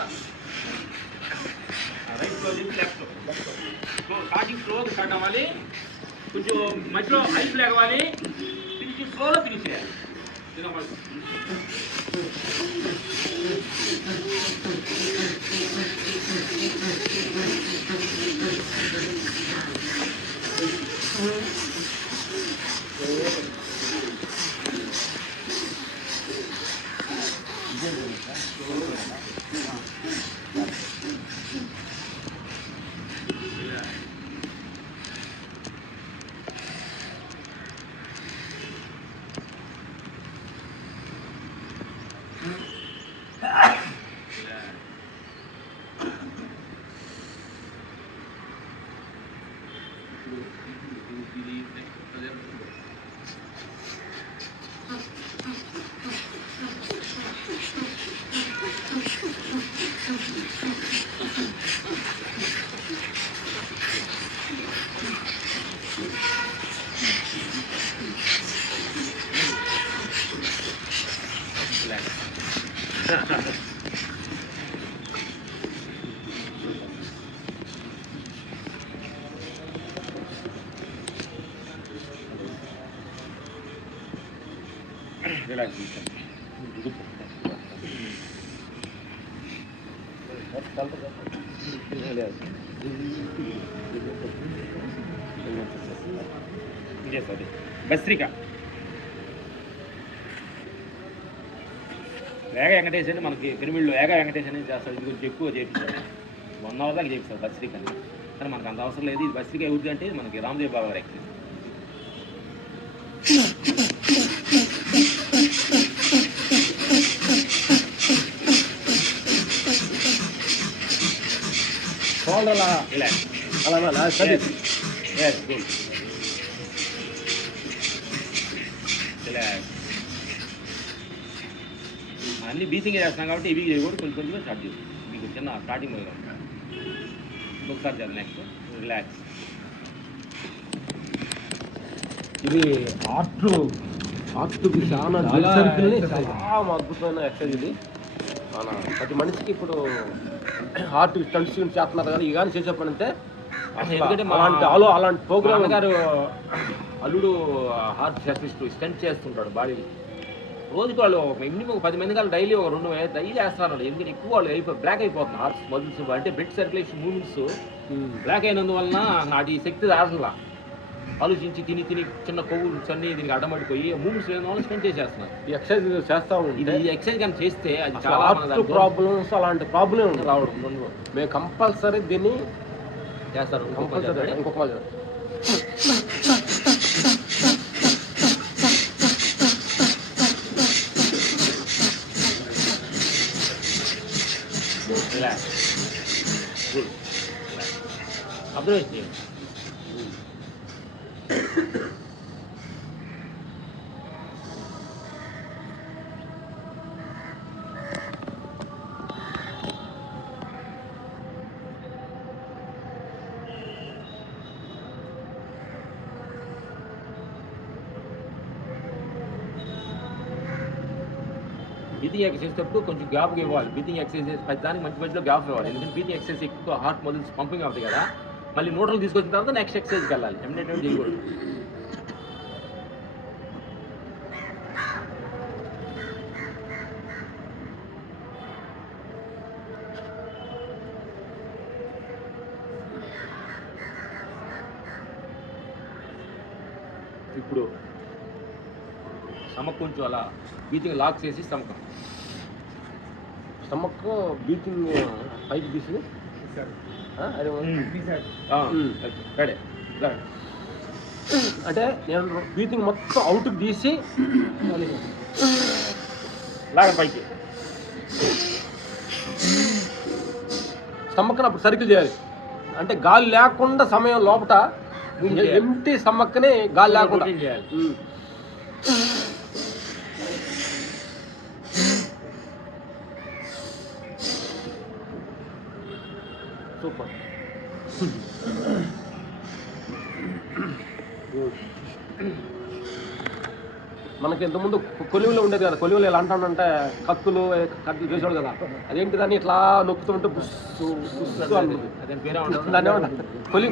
రైట్ స్లో చేసి లెఫ్ట్ స్లో. స్టార్టింగ్ స్లోగా స్టార్ట్ అవ్వాలి, కొంచెం మధ్యలో హైట్ లేవాలి, ఫినిషింగ్ స్లోగా ఫినిష్ చేయాలి. రిలాక్స్. ఇదే సార్ భస్త్రిక. ఏక వెంకటేష్ అని మనకి పిరమిడ్లో ఏక వెంకటేష్ అని చేస్తారు. ఇది కొంచెం ఎక్కువ చేపిస్తారు, 1 hour దాకా చేపిస్తారు భస్త్రిక అని. కానీ మనకు అంత అవసరం లేదు. ఇది భస్త్రిక ఎవరిది అంటే మనకి రామదేవ్ బాబా గారు ఎక్సైజ్. అన్ని బీచింగ్ చేస్తున్నాం కాబట్టి ఇవి కూడా కొంచెం కొంచెం స్టార్ట్ చేస్తాం. మీకు చిన్న స్టార్టింగ్ ఒకసారి చేద్దాం. Next relax. ఇది ఆర్ట్కి చాలా అద్భుతమైన ఎక్సర్సైజ్ ఇది. మన ప్రతి మనిషికి ఇప్పుడు ఆర్ట్ స్టంట్స్ చేస్తున్నారు కానీ ఇక చేసే పని అంటే ఎందుకంటే అలాంటి ప్రోగ్రామ్ గారు అల్లుడు హార్ట్ స్పెషలిస్ట్ స్టంట్ చేస్తుంటాడు బాడీ. రోజుకి వాళ్ళు మినిమం 10 మంది కానీ డైలీ ఒక 2 డైలీ వేస్తున్నారు. ఎందుకంటే ఎక్కువ వాళ్ళు బ్లాక్ అయిపోతున్నారు హార్ట్ మజిల్స్ అంటే బ్లడ్ సర్క్యులేషన్ మూమెంట్స్ బ్లాక్ అయినందువలన నాటి శక్తి ఆడలా. ఆలోచించి తిని చిన్న కొవ్వులు అన్నీ దీనికి అడ్డమడిపోయి మూమెంట్స్ లేని వాళ్ళు స్పెండ్ చేసేస్తున్నారు. ఈ ఎక్సర్సైజ్ చేస్తా ఇది ఎక్సర్సైజ్ కానీ చేస్తే అది చాలా ప్రాబ్లమ్స్ అలాంటి ప్రాబ్లమ్ రావడం. మేము కంపల్సరీ దీన్ని చేస్తారు. ఇంకొక అబ్జర్వ్ చేయండి. బ్రీతింగ్ ఎక్సర్సైజ్ చేసేటప్పుడు కొంచెం గ్యాప్ ఇవ్వాలి. బ్రీతింగ్ ఎక్సర్సైజ్ దానికి మధ్యలో గ్యాప్ ఇవ్వాలి. ఎందుకంటే బ్రీతింగ్ ఎక్సర్సైజ్ ఎక్కువ హార్ట్ మజిల్స్ పంపింగ్ అవుతాయి కదా. మళ్ళీ న్యూట్రల్ తీసుకొచ్చిన తర్వాత నెక్స్ట్ ఎక్సర్సైజ్కి వెళ్ళాలి. ఎమినేట్ చేయకూడదు. ఇప్పుడు స్టమక్ కొంచెం అలా బ్రీతింగ్ లాక్ చేసి స్టమక్ బ్రీతింగ్ పైకి తీసి అంటే నేను బ్రీతింగ్ మొత్తం అవుట్కి తీసి లాగా పైకి స్టమక్ని అప్పుడు సర్కిల్ చేయాలి. అంటే గాలి లేకుండా సమయం లోపట ఎంటీ స్టమక్ని గాలి లేకుండా చేయాలి. సూపర్. మనకి ఇంతకుముందు కొలువులో ఉండేది కదా. కొలువులు ఎలా అంటానంటే కత్తులు చేసేవాడు కదా. అదేంటి దాన్ని ఇట్లా నొక్కుతుంటే బుస్సు దాన్ని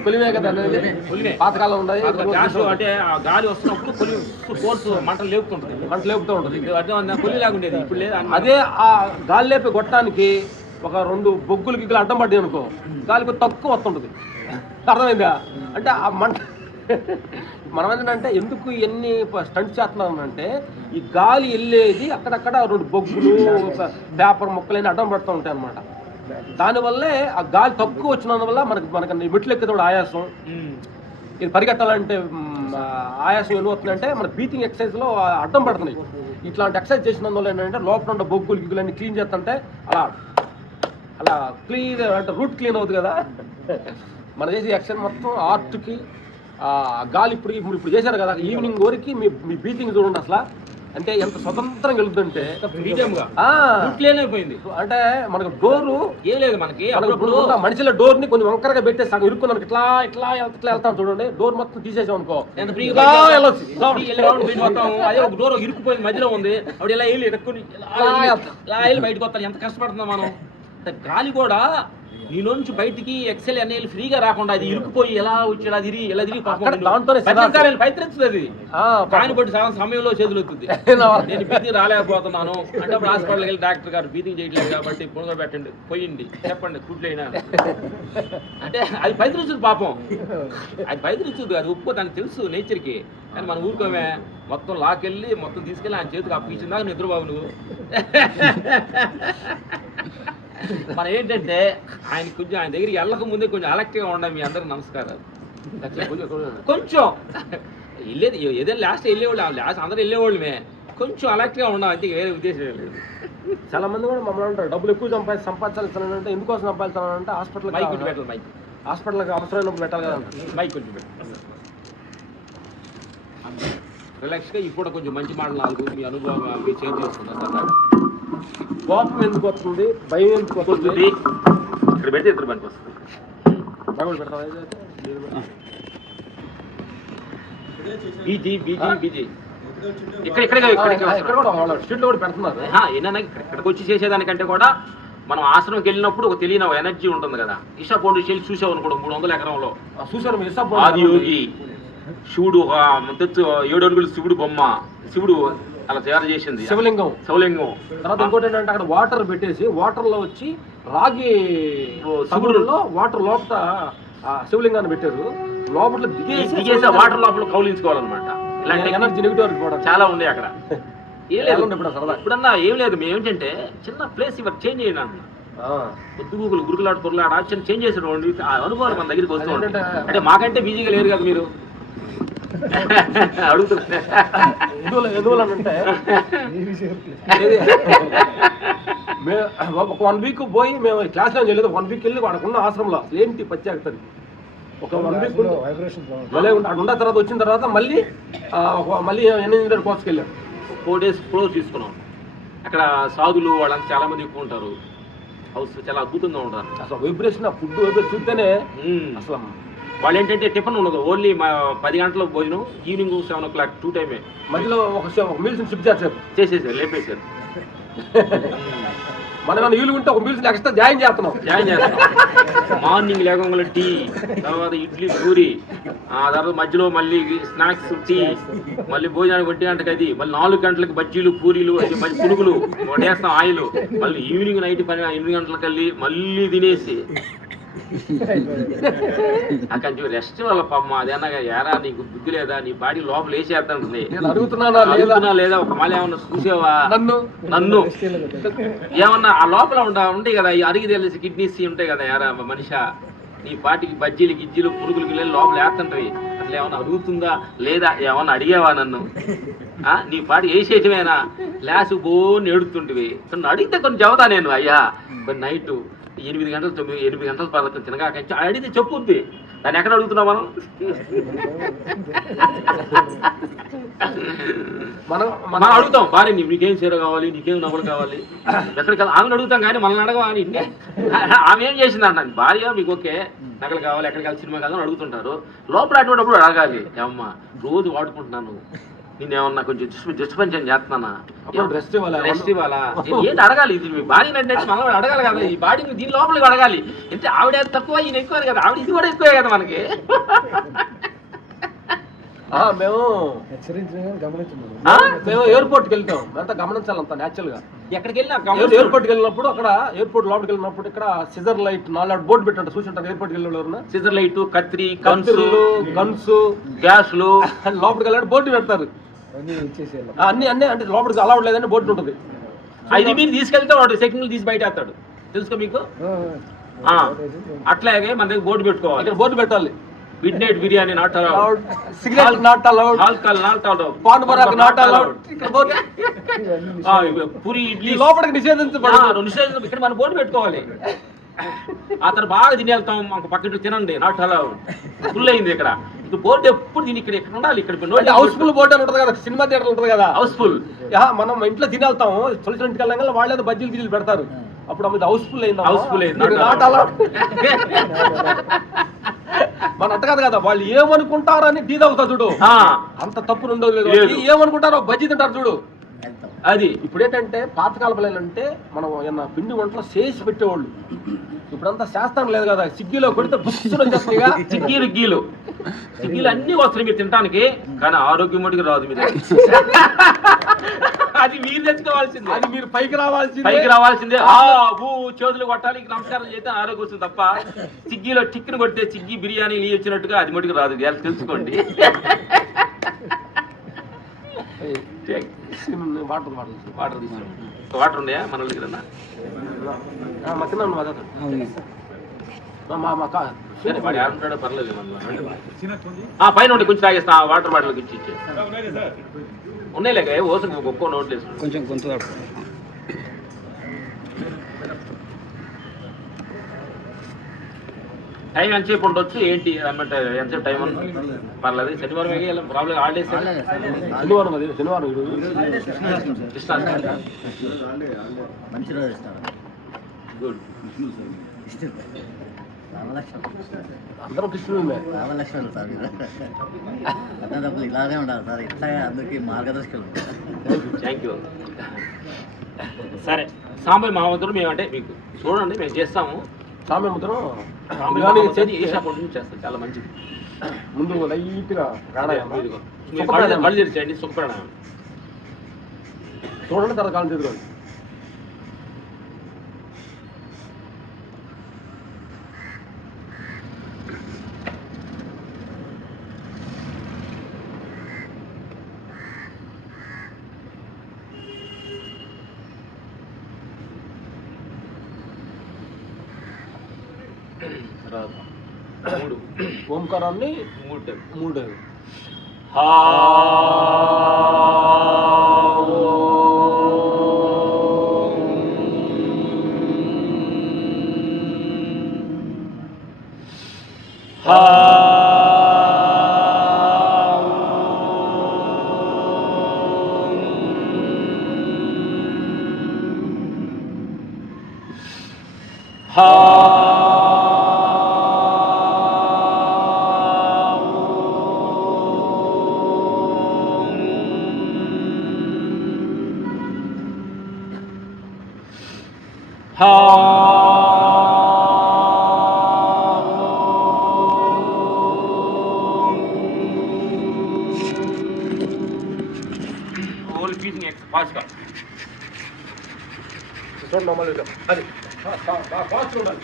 కొలివే కదా అనేది పాతకాలం ఉండదు. అంటే గాలి వస్తున్నప్పుడు కొలి ఫోర్స్ మంటలు లేపుతూ ఉంటుంది. కొలి లాగా ఉండేది. ఇప్పుడు లేదు. అదే ఆ గాలి లేపే గొట్టానికి ఒక 2 బొగ్గులకి ఇక్కడ అడ్డం పడ్డాయి అనుకో, గాలికి తక్కువ వస్తుంటుంది. అర్థమైందా? అంటే ఆ మంట మనం ఏంటంటే ఎందుకు ఎన్ని స్టంట్స్ చేస్తున్నామంటే ఈ గాలి వెళ్ళేది అక్కడక్కడ 2 బొగ్గులు పేపర్ ముక్కలైన అడ్డం పడుతూ ఉంటాయి అన్నమాట. దానివల్లే ఆ గాలి తక్కువ వచ్చినందువల్ల మనకి మెట్లు ఎక్కేటప్పుడు ఆయాసం, ఇది పరిగెట్టాలంటే ఆయాసం ఏమవుతుందంటే మన బ్రీతింగ్ ఎక్సర్సైజ్లో అడ్డం పడుతున్నాయి. ఇట్లాంటి ఎక్సర్సైజ్ చేసినందువల్ల ఏంటంటే లోపల ఉన్న బొగ్గులు గిగ్గులన్నీ క్లీన్ చేస్తుంటే అలా క్లీన్ అంటే రూట్ క్లీన్ అవుతుంది కదా. మన చేసే ఎక్సర్సైజ్ మొత్తం ఆర్ట్కి గాలి ఇప్పుడు చేశారు కదా. ఈవినింగ్ వరకు మీ బ్రీతింగ్ చూడండి అసలు అంటే ఎంత స్వతంత్రంగా వెళ్తుందంటే అంటే మనకు డోరు ఏం లేదు. మనకి మనిషిలో డోర్ని కొంచెం వంకరగా పెట్టేసి సగం ఇరుక్కుని మనకి ఇట్లా వెళ్తాం చూడండి. డోర్ మొత్తం తీసేసాం అనుకో అదే ఒక డోర్ ఇరుక్కుపోయింది మధ్యలో ఉంది. అప్పుడు ఇలా వెళ్ళి ఇరుక్కుని ఇలా వెళ్ళి బయటకు వస్తాను. ఎంత కష్టపడుతున్నాం మనం. గాలి కూడా నీలో నుంచి బయటికి ఎక్సెల్ అనేది ఫ్రీగా రాకుండా అది ఇరుక్కుపోయి ఎలా వచ్చాడు అది ఇలా తిరిగి దాంతోనే ప్రయత్నిస్తుంది అది కాని బట్టి సమయంలో చేతులు అవుతుంది. నేను బ్రీతింగ్ రాలేకపోతున్నాను అంటే అప్పుడు హాస్పిటల్కి వెళ్ళి డాక్టర్ గారు బ్రీతింగ్ చేయట్లేదు కాబట్టి పునగ పెట్టండి పోయింది చెప్పండి కుట్లైనా అంటే అది ప్రయత్నించదు పాపం, అది ప్రయత్నించదు, అది ఒప్పుకో దానికి తెలుసు నేచర్కి. కానీ మనం ఊరుకోమే మొత్తం లాకెళ్ళి మొత్తం తీసుకెళ్ళి ఆయన చేతికి అప్పగించిన దాకా నిద్రబాబు నువ్వు. మనం ఏంటంటే ఆయన కొంచెం ఆయన దగ్గరికి వెళ్ళక ముందే కొంచెం అలర్ట్గా ఉండాలి. మీ అందరికి నమస్కారాలు. కొంచెం వెళ్ళేది ఏదైనా లాస్ట్ వెళ్ళేవాళ్ళు, లాస్ట్ అందరూ వెళ్ళేవాళ్ళమే, కొంచెం అలర్ట్గా ఉండాలి అంతే, వేరే ఉద్దేశం లేదు. చాలా మంది కూడా మమ్మల్ని అంటారు డబ్బులు ఎక్కువ సంపాదించాలంటే ఎందుకోసం సంపాదించాలంటే హాస్పిటల్ మైక్ కొంచెం పెట్టాలి, మైక్ హాస్పిటల్కి అవసరమైనప్పుడు పెట్టాలి కదా. మైక్ కొంచెం పెట్టాలి రిలాక్స్గా. ఇప్పుడు కొంచెం మంచి మాటలు నాలుగు మీ అనుభవం మీరు షేర్ చేసుకున్నారు సార్. కోపం ఎందుకు వస్తుంది, భయం ఎందుకు వస్తుంది, ఇక్కడ పెడితే ఇద్దరు పనికి వస్తుంది. బీజీ బీజీ బీజీ ఇక్కడ స్ట్రీట్లో కూడా పెడుతున్నారు. ఏదైనా ఇక్కడికి వచ్చి చేసేదానికంటే కూడా మనం ఆశ్రమంకి వెళ్ళినప్పుడు ఒక తెలియని ఎనర్జీ ఉంటుంది కదా. ఇషా పౌండేషన్ వెళ్ళి చూసావు అనుకోండి 300 ఎకరంలో చూసారు ఆదియోగి శివుడు 7 అడుగులు శివుడు బొమ్మ, శివుడు అలా తయారు చేసింది శివలింగం. తర్వాత ఇంకోటి ఏంటంటే అక్కడ వాటర్ పెట్టేసి వాటర్ లో వచ్చి రాగి శివుడులో వాటర్ లోపల శివలింగాన్ని పెట్టారు. లోపల దిగేసి వాటర్ లోపల కౌలించుకోవాలన్నమాట. ఇలాంటి ఎనర్జీ నెగిటివ్ చాలా ఉన్నాయి అక్కడ. ఏం లేదు ఇప్పుడన్నా ఏం లేదు, మేము ఏంటంటే చిన్న ప్లేస్ ఇవాళ చేంజ్ చేయండి అన్న. పొద్దుగూకులు గురుకులాట పొరలాట చేంజ్ చేసేటండి ఆ అనుభవాలు మన దగ్గరికి వస్తూ ఉంటాయి. అంటే మాకంటే బిజీగా లేరు కదా మీరు అడుగుతున్నా. ఎందువలనంటే ఒక 1 వీక్ పోయి మేము క్లాస్లో చేయలేదు, 1 వీక్ వెళ్ళి వాడుకున్న ఆశ్రమంలో ఏంటి ప్రత్యేకత ఒక 1 వీక్ అక్కడ ఉన్న తర్వాత వచ్చిన తర్వాత మళ్ళీ 8 కోర్సుకి వెళ్ళాం. 4 days క్లోజ్ తీసుకున్నాం. అక్కడ సాధులు వాళ్ళంతా చాలా మంది ఎక్కువ ఉంటారు. హౌస్ చాలా అద్భుతంగా ఉంటారు. అసలు వైబ్రేషన్ ఫుడ్ వైబ్రేషన్ చూస్తేనే అసలు వాళ్ళు ఏంటంటే టిఫిన్ ఉండదు, ఓన్లీ 10 గంటలకు భోజనం, ఈవినింగ్ 7 o'clock 2 టైమే. మధ్యలో ఒక మీల్స్ షిఫ్ట్ చేసేసారు లేపేశారు. మనం వీలు ఉంటే ఒక మీల్స్ ఎక్స్ట్రా జాయిన్ చేస్తున్నాం. మార్నింగ్ లేకుండా టీ, తర్వాత ఇడ్లీ పూరి, ఆ తర్వాత మధ్యలో మళ్ళీ స్నాక్స్ టీ, మళ్ళీ భోజనానికి 1 గంటకి అది, మళ్ళీ 4 గంటలకు బజ్జీలు పూరీలు మళ్ళీ పునుగులు వండేస్తాం ఆయిల్, మళ్ళీ ఈవినింగ్ నైట్ 8 గంటలకు వెళ్ళి మళ్ళీ తినేసి అక్కడ రెస్ట్ వల్ల పమ్మ అదేనా ఏరా నీకు బుద్ధి లేదా, నీ బాడీ లోపల వేసేస్తుంది అడుగుతున్నా లేదా, ఒక మళ్ళీ ఏమన్నా చూసావా నన్ను ఏమన్నా ఆ లోపల ఉంటాయి కదా ఈ అరిగి తెలిసి కిడ్నీస్ ఉంటాయి కదా యారా మనిషి, నీ పాటికి బజ్జీలు గిజ్జీలు పురుగులు గిల్లెలు లోపల వేస్తుంటాయి. అసలు ఏమన్నా అడుగుతుందా లేదా, ఏమన్నా అడిగావా నన్ను, నీ పాటి వేసేయటమేనా, లేసు బోని ఎడుతుంటివి. నన్ను అడిగితే కొన్ని చెబుతా నేను, అయ్యా కొన్ని నైట్ 8 గంటలు 8 గంటల పదకొండు తినగా అడిగితే చెప్పుద్ది. దాన్ని ఎక్కడ అడుగుతున్నాం మనం అడుగుతాం భార్య నీకేం చీర కావాలి, నీకేం నవ్వులు కావాలి, ఎక్కడికి ఆమెను అడుగుతాం కానీ మనల్ని అడగవాలి. ఆమె ఏం చేసింది అంటాను, భార్య మీకు ఓకే నగలు కావాలి, ఎక్కడికి వెళ్ళి సినిమా కావాలని అడుగుతుంటారు. లోపల అటువంటిప్పుడు అడగాలి, ఏమమ్మా రోజు వాడుకుంటున్నాను, నేనేమన్నా కొంచెం డిస్టర్బెన్స్ చేస్తున్నానా, రెస్ట్ ఇవ్వాలా, ఏంటి అడగాలి. ఇది మీ బాడీ అంటే మనం అడగాలి కదా, ఈ బాడీని దీని లోపలికి అడగాలి. అంటే ఆవిడ తక్కువ ఈయన ఎక్కువ కదా, ఆవిడ ఇది కూడా ఎక్కువే కదా మనకి. మేము ఎయిర్పోర్ట్కి వెళ్తాం, అంతా గమనించాలంత న్యాచురల్ గా. ఎక్కడికి వెళ్ళినా ఎయిర్పోర్ట్కి వెళ్ళినప్పుడు అక్కడ ఎయిర్పోర్ట్ లోపలికి వెళ్ళినప్పుడు ఇక్కడ సిజర్ లైట్ 4 బోర్డు పెట్టండి చూసుంటారు. ఎయిర్పోర్ట్కి వెళ్ళిన సిజర్ లైట్, కత్తి, గన్స్, గ్యాస్లు లోపలికి వెళ్ళాడు బోర్డు పెడతారు. అన్ని అంటే లోపలికి అలౌడ్ లేదని బోర్డు ఉంటుంది. అది మీరు తీసుకెళ్తే వాడు సెకండ్లు తీసి బయట వేస్తాడు, తెలుసుకో మీకు. అట్లాగే మన దగ్గర బోర్డు పెట్టుకోవాలి, ఇక్కడ బోర్డు పెట్టాలి. Mid night biryani not allowed, cigarette not allowed, alcohol not allowed, pan Parag not allowed, puri idli లోపలికి నిషేధించబడదు. ఇక్కడ మన బోర్డు పెట్టుకోవాలి. అతను బాగా తిని వెళ్తాం, మాకు పక్కన తినండి నాట్ అలౌడ్, ఫుల్ అయింది ఇక్కడ. ఇప్పుడు బోర్డు ఎప్పుడు దీని ఇక్కడ ఉండాలి. ఇక్కడ హౌస్ఫుల్ బోర్డు అని ఉంటుంది కదా, సినిమా థియేటర్ ఉంటుంది కదా హౌస్ఫుల్. మనం ఇంట్లో తిని వెళ్తాము, తొలిసిన ఇంటికి వెళ్ళగా వాళ్ళేదో బజ్జీలు గిజ్జీలు పెడతారు, అప్పుడు అది హౌస్ఫుల్ అయింది నాట్ అలౌడ్. మన అంట కాదు కదా, వాళ్ళు ఏమనుకుంటారని టీ తాగుతా చూడు, అంత తప్పు ఉండదు. ఏమనుకుంటారో బజ్జీ తింటారు చూడు, అది ఇప్పుడు ఏంటంటే పాతకాల అంటే మనం ఏమన్నా పిండి వంటలు చేసి పెట్టేవాళ్ళు. ఇప్పుడంతా శాస్త్రం లేదు కదా, సిగ్గిలో కొడితే బుస్సులు వచ్చేస్తాయిగా. చిగ్గీలు అన్నీ వస్తాయి మీరు తినడానికి, కానీ ఆరోగ్యం మటుకు రాదు మీరు. అది మీరు తెచ్చుకోవాల్సిందే, అది మీరు పైకి రావాల్సిందే. చేతులు కొట్టాలి, నమస్కారం చేస్తే ఆరోగ్యం వస్తుంది తప్ప చిగ్గీలో టిక్కిని కొడితే చిగ్గి బిర్యానీ వచ్చినట్టుగా అది మటుకు రాదు, తెలుసుకోండి. వాటర్ తీసుకోండి. వాటర్ ఉన్నాయా మన దగ్గర? వాడు ఏమంటాడో పర్లేదు, పైన ఉండి కొంచెం తాగేస్తా. వాటర్ బాటిల్ ఇచ్చి ఉన్నాయిలేక ఓసం ఒక్కో నోట్ లేదు, కొంచెం గొంతు టైం ఎంతసేపు ఉండొచ్చు ఏంటి అన్నట్టు? ఎంతసేపు టైం పర్లేదు. శనివారం ప్రాబ్లం హాలిడేస్. శనివారం కృష్ణ గుడ్. అందరం కృష్ణుడే. ఇలాగే ఉండాలి సార్, ఇట్లా అందరికి మార్గదర్శకులు. Thank you. సరే సాంబాయి మా వంతులు మేమంటే మీకు చూడండి, మేము చేస్తాము. సామె ముద్రం చేస్తాం, చాలా మంచిది. ముందు లైట్గా కళ్ళు తెరిచేయండి, సుఖప్రాణాయామం చూడండి, తర్వాత కాలం చదువుకోండి. ఓంకారాన్ని 3 చూడండి మామూలుగా అది ఫాస్ట్ ఉండాలి.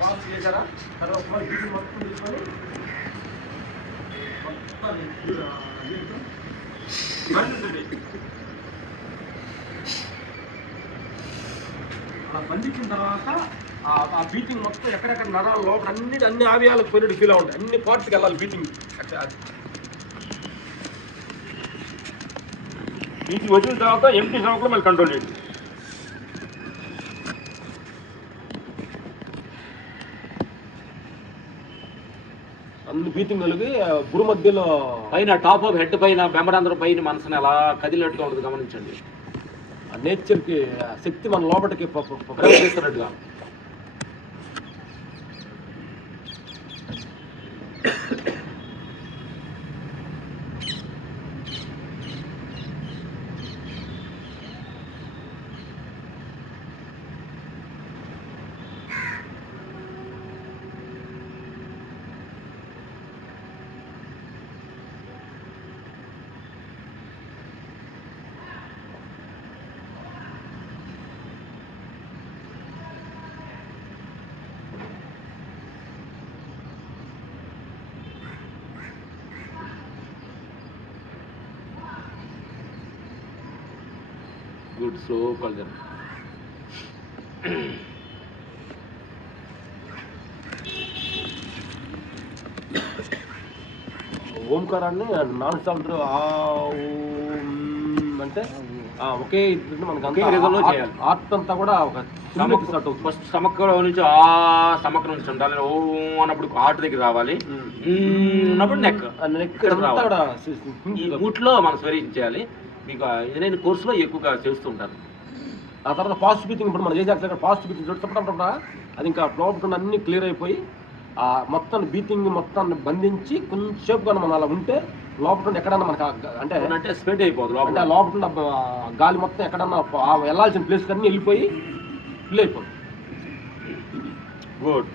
ఫాస్ట్ చేశారా? తర్వాత మొత్తం తీసుకొని బంధించిన తర్వాత ఆ బీటింగ్ మొత్తం ఎక్కడెక్కడ నరాల లోపల అన్ని ఆవియాలకు పోయినట్టు ఫీల్ ఉంటాయి. అన్ని పార్ట్స్కి వెళ్ళాలి బీటింగ్. మీకు వచ్చిన తర్వాత ఎంటీ స్టమక్లో మళ్ళీ కంట్రోల్ చేయండి. అన్ని బీటింగ్ కలిగి గురు మధ్యలో పైన టాప్ ఆఫ్ హెడ్ పైన బెంబరంధ్రం పైన మనసుని ఎలా కదిలినట్టుగా ఉంటుంది గమనించండి. ఆ నేచర్కి శక్తి మన లోపలికి ప్రవేశిస్తున్నట్టుగా. గుడ్. Slow culture. ఓంకారాన్ని నాన్ స్టాప్ అంటే ఒకే ఆర్ట్ అంతా కూడా ఒక ఫస్ట్ స్టమక్ నుంచి స్టమక్ నుంచి ఉండాలి. ఓ అన్నప్పుడు హార్ట్ దగ్గర రావాలి, అన్నప్పుడు నెక్ ఈ మూట్లో మనం స్వరించాలి. మీకు ఇంజనీరింగ్ కోర్సులో ఎక్కువగా చేస్తూ ఉంటారు. ఆ తర్వాత ఫాస్ట్ బ్రీతింగ్ ఇప్పుడు మనం చేసే ఫాస్ట్ బ్రీతింగ్ చూడటప్పుడు అది ఇంకా లోపల అన్నీ క్లియర్ అయిపోయి ఆ మొత్తం బ్రీతింగ్ మొత్తాన్ని బంధించి కొంచెంసేపు కానీ మనం అలా ఉంటే లోపల ఎక్కడన్నా మనకు అంటే స్ప్రెడ్ అయిపోదు అంటే లోపల గాలి మొత్తం ఎక్కడన్నా వెళ్ళాల్సిన ప్లేస్ అన్నీ వెళ్ళిపోయి ఫిల్ అయిపోతుంది. గుడ్.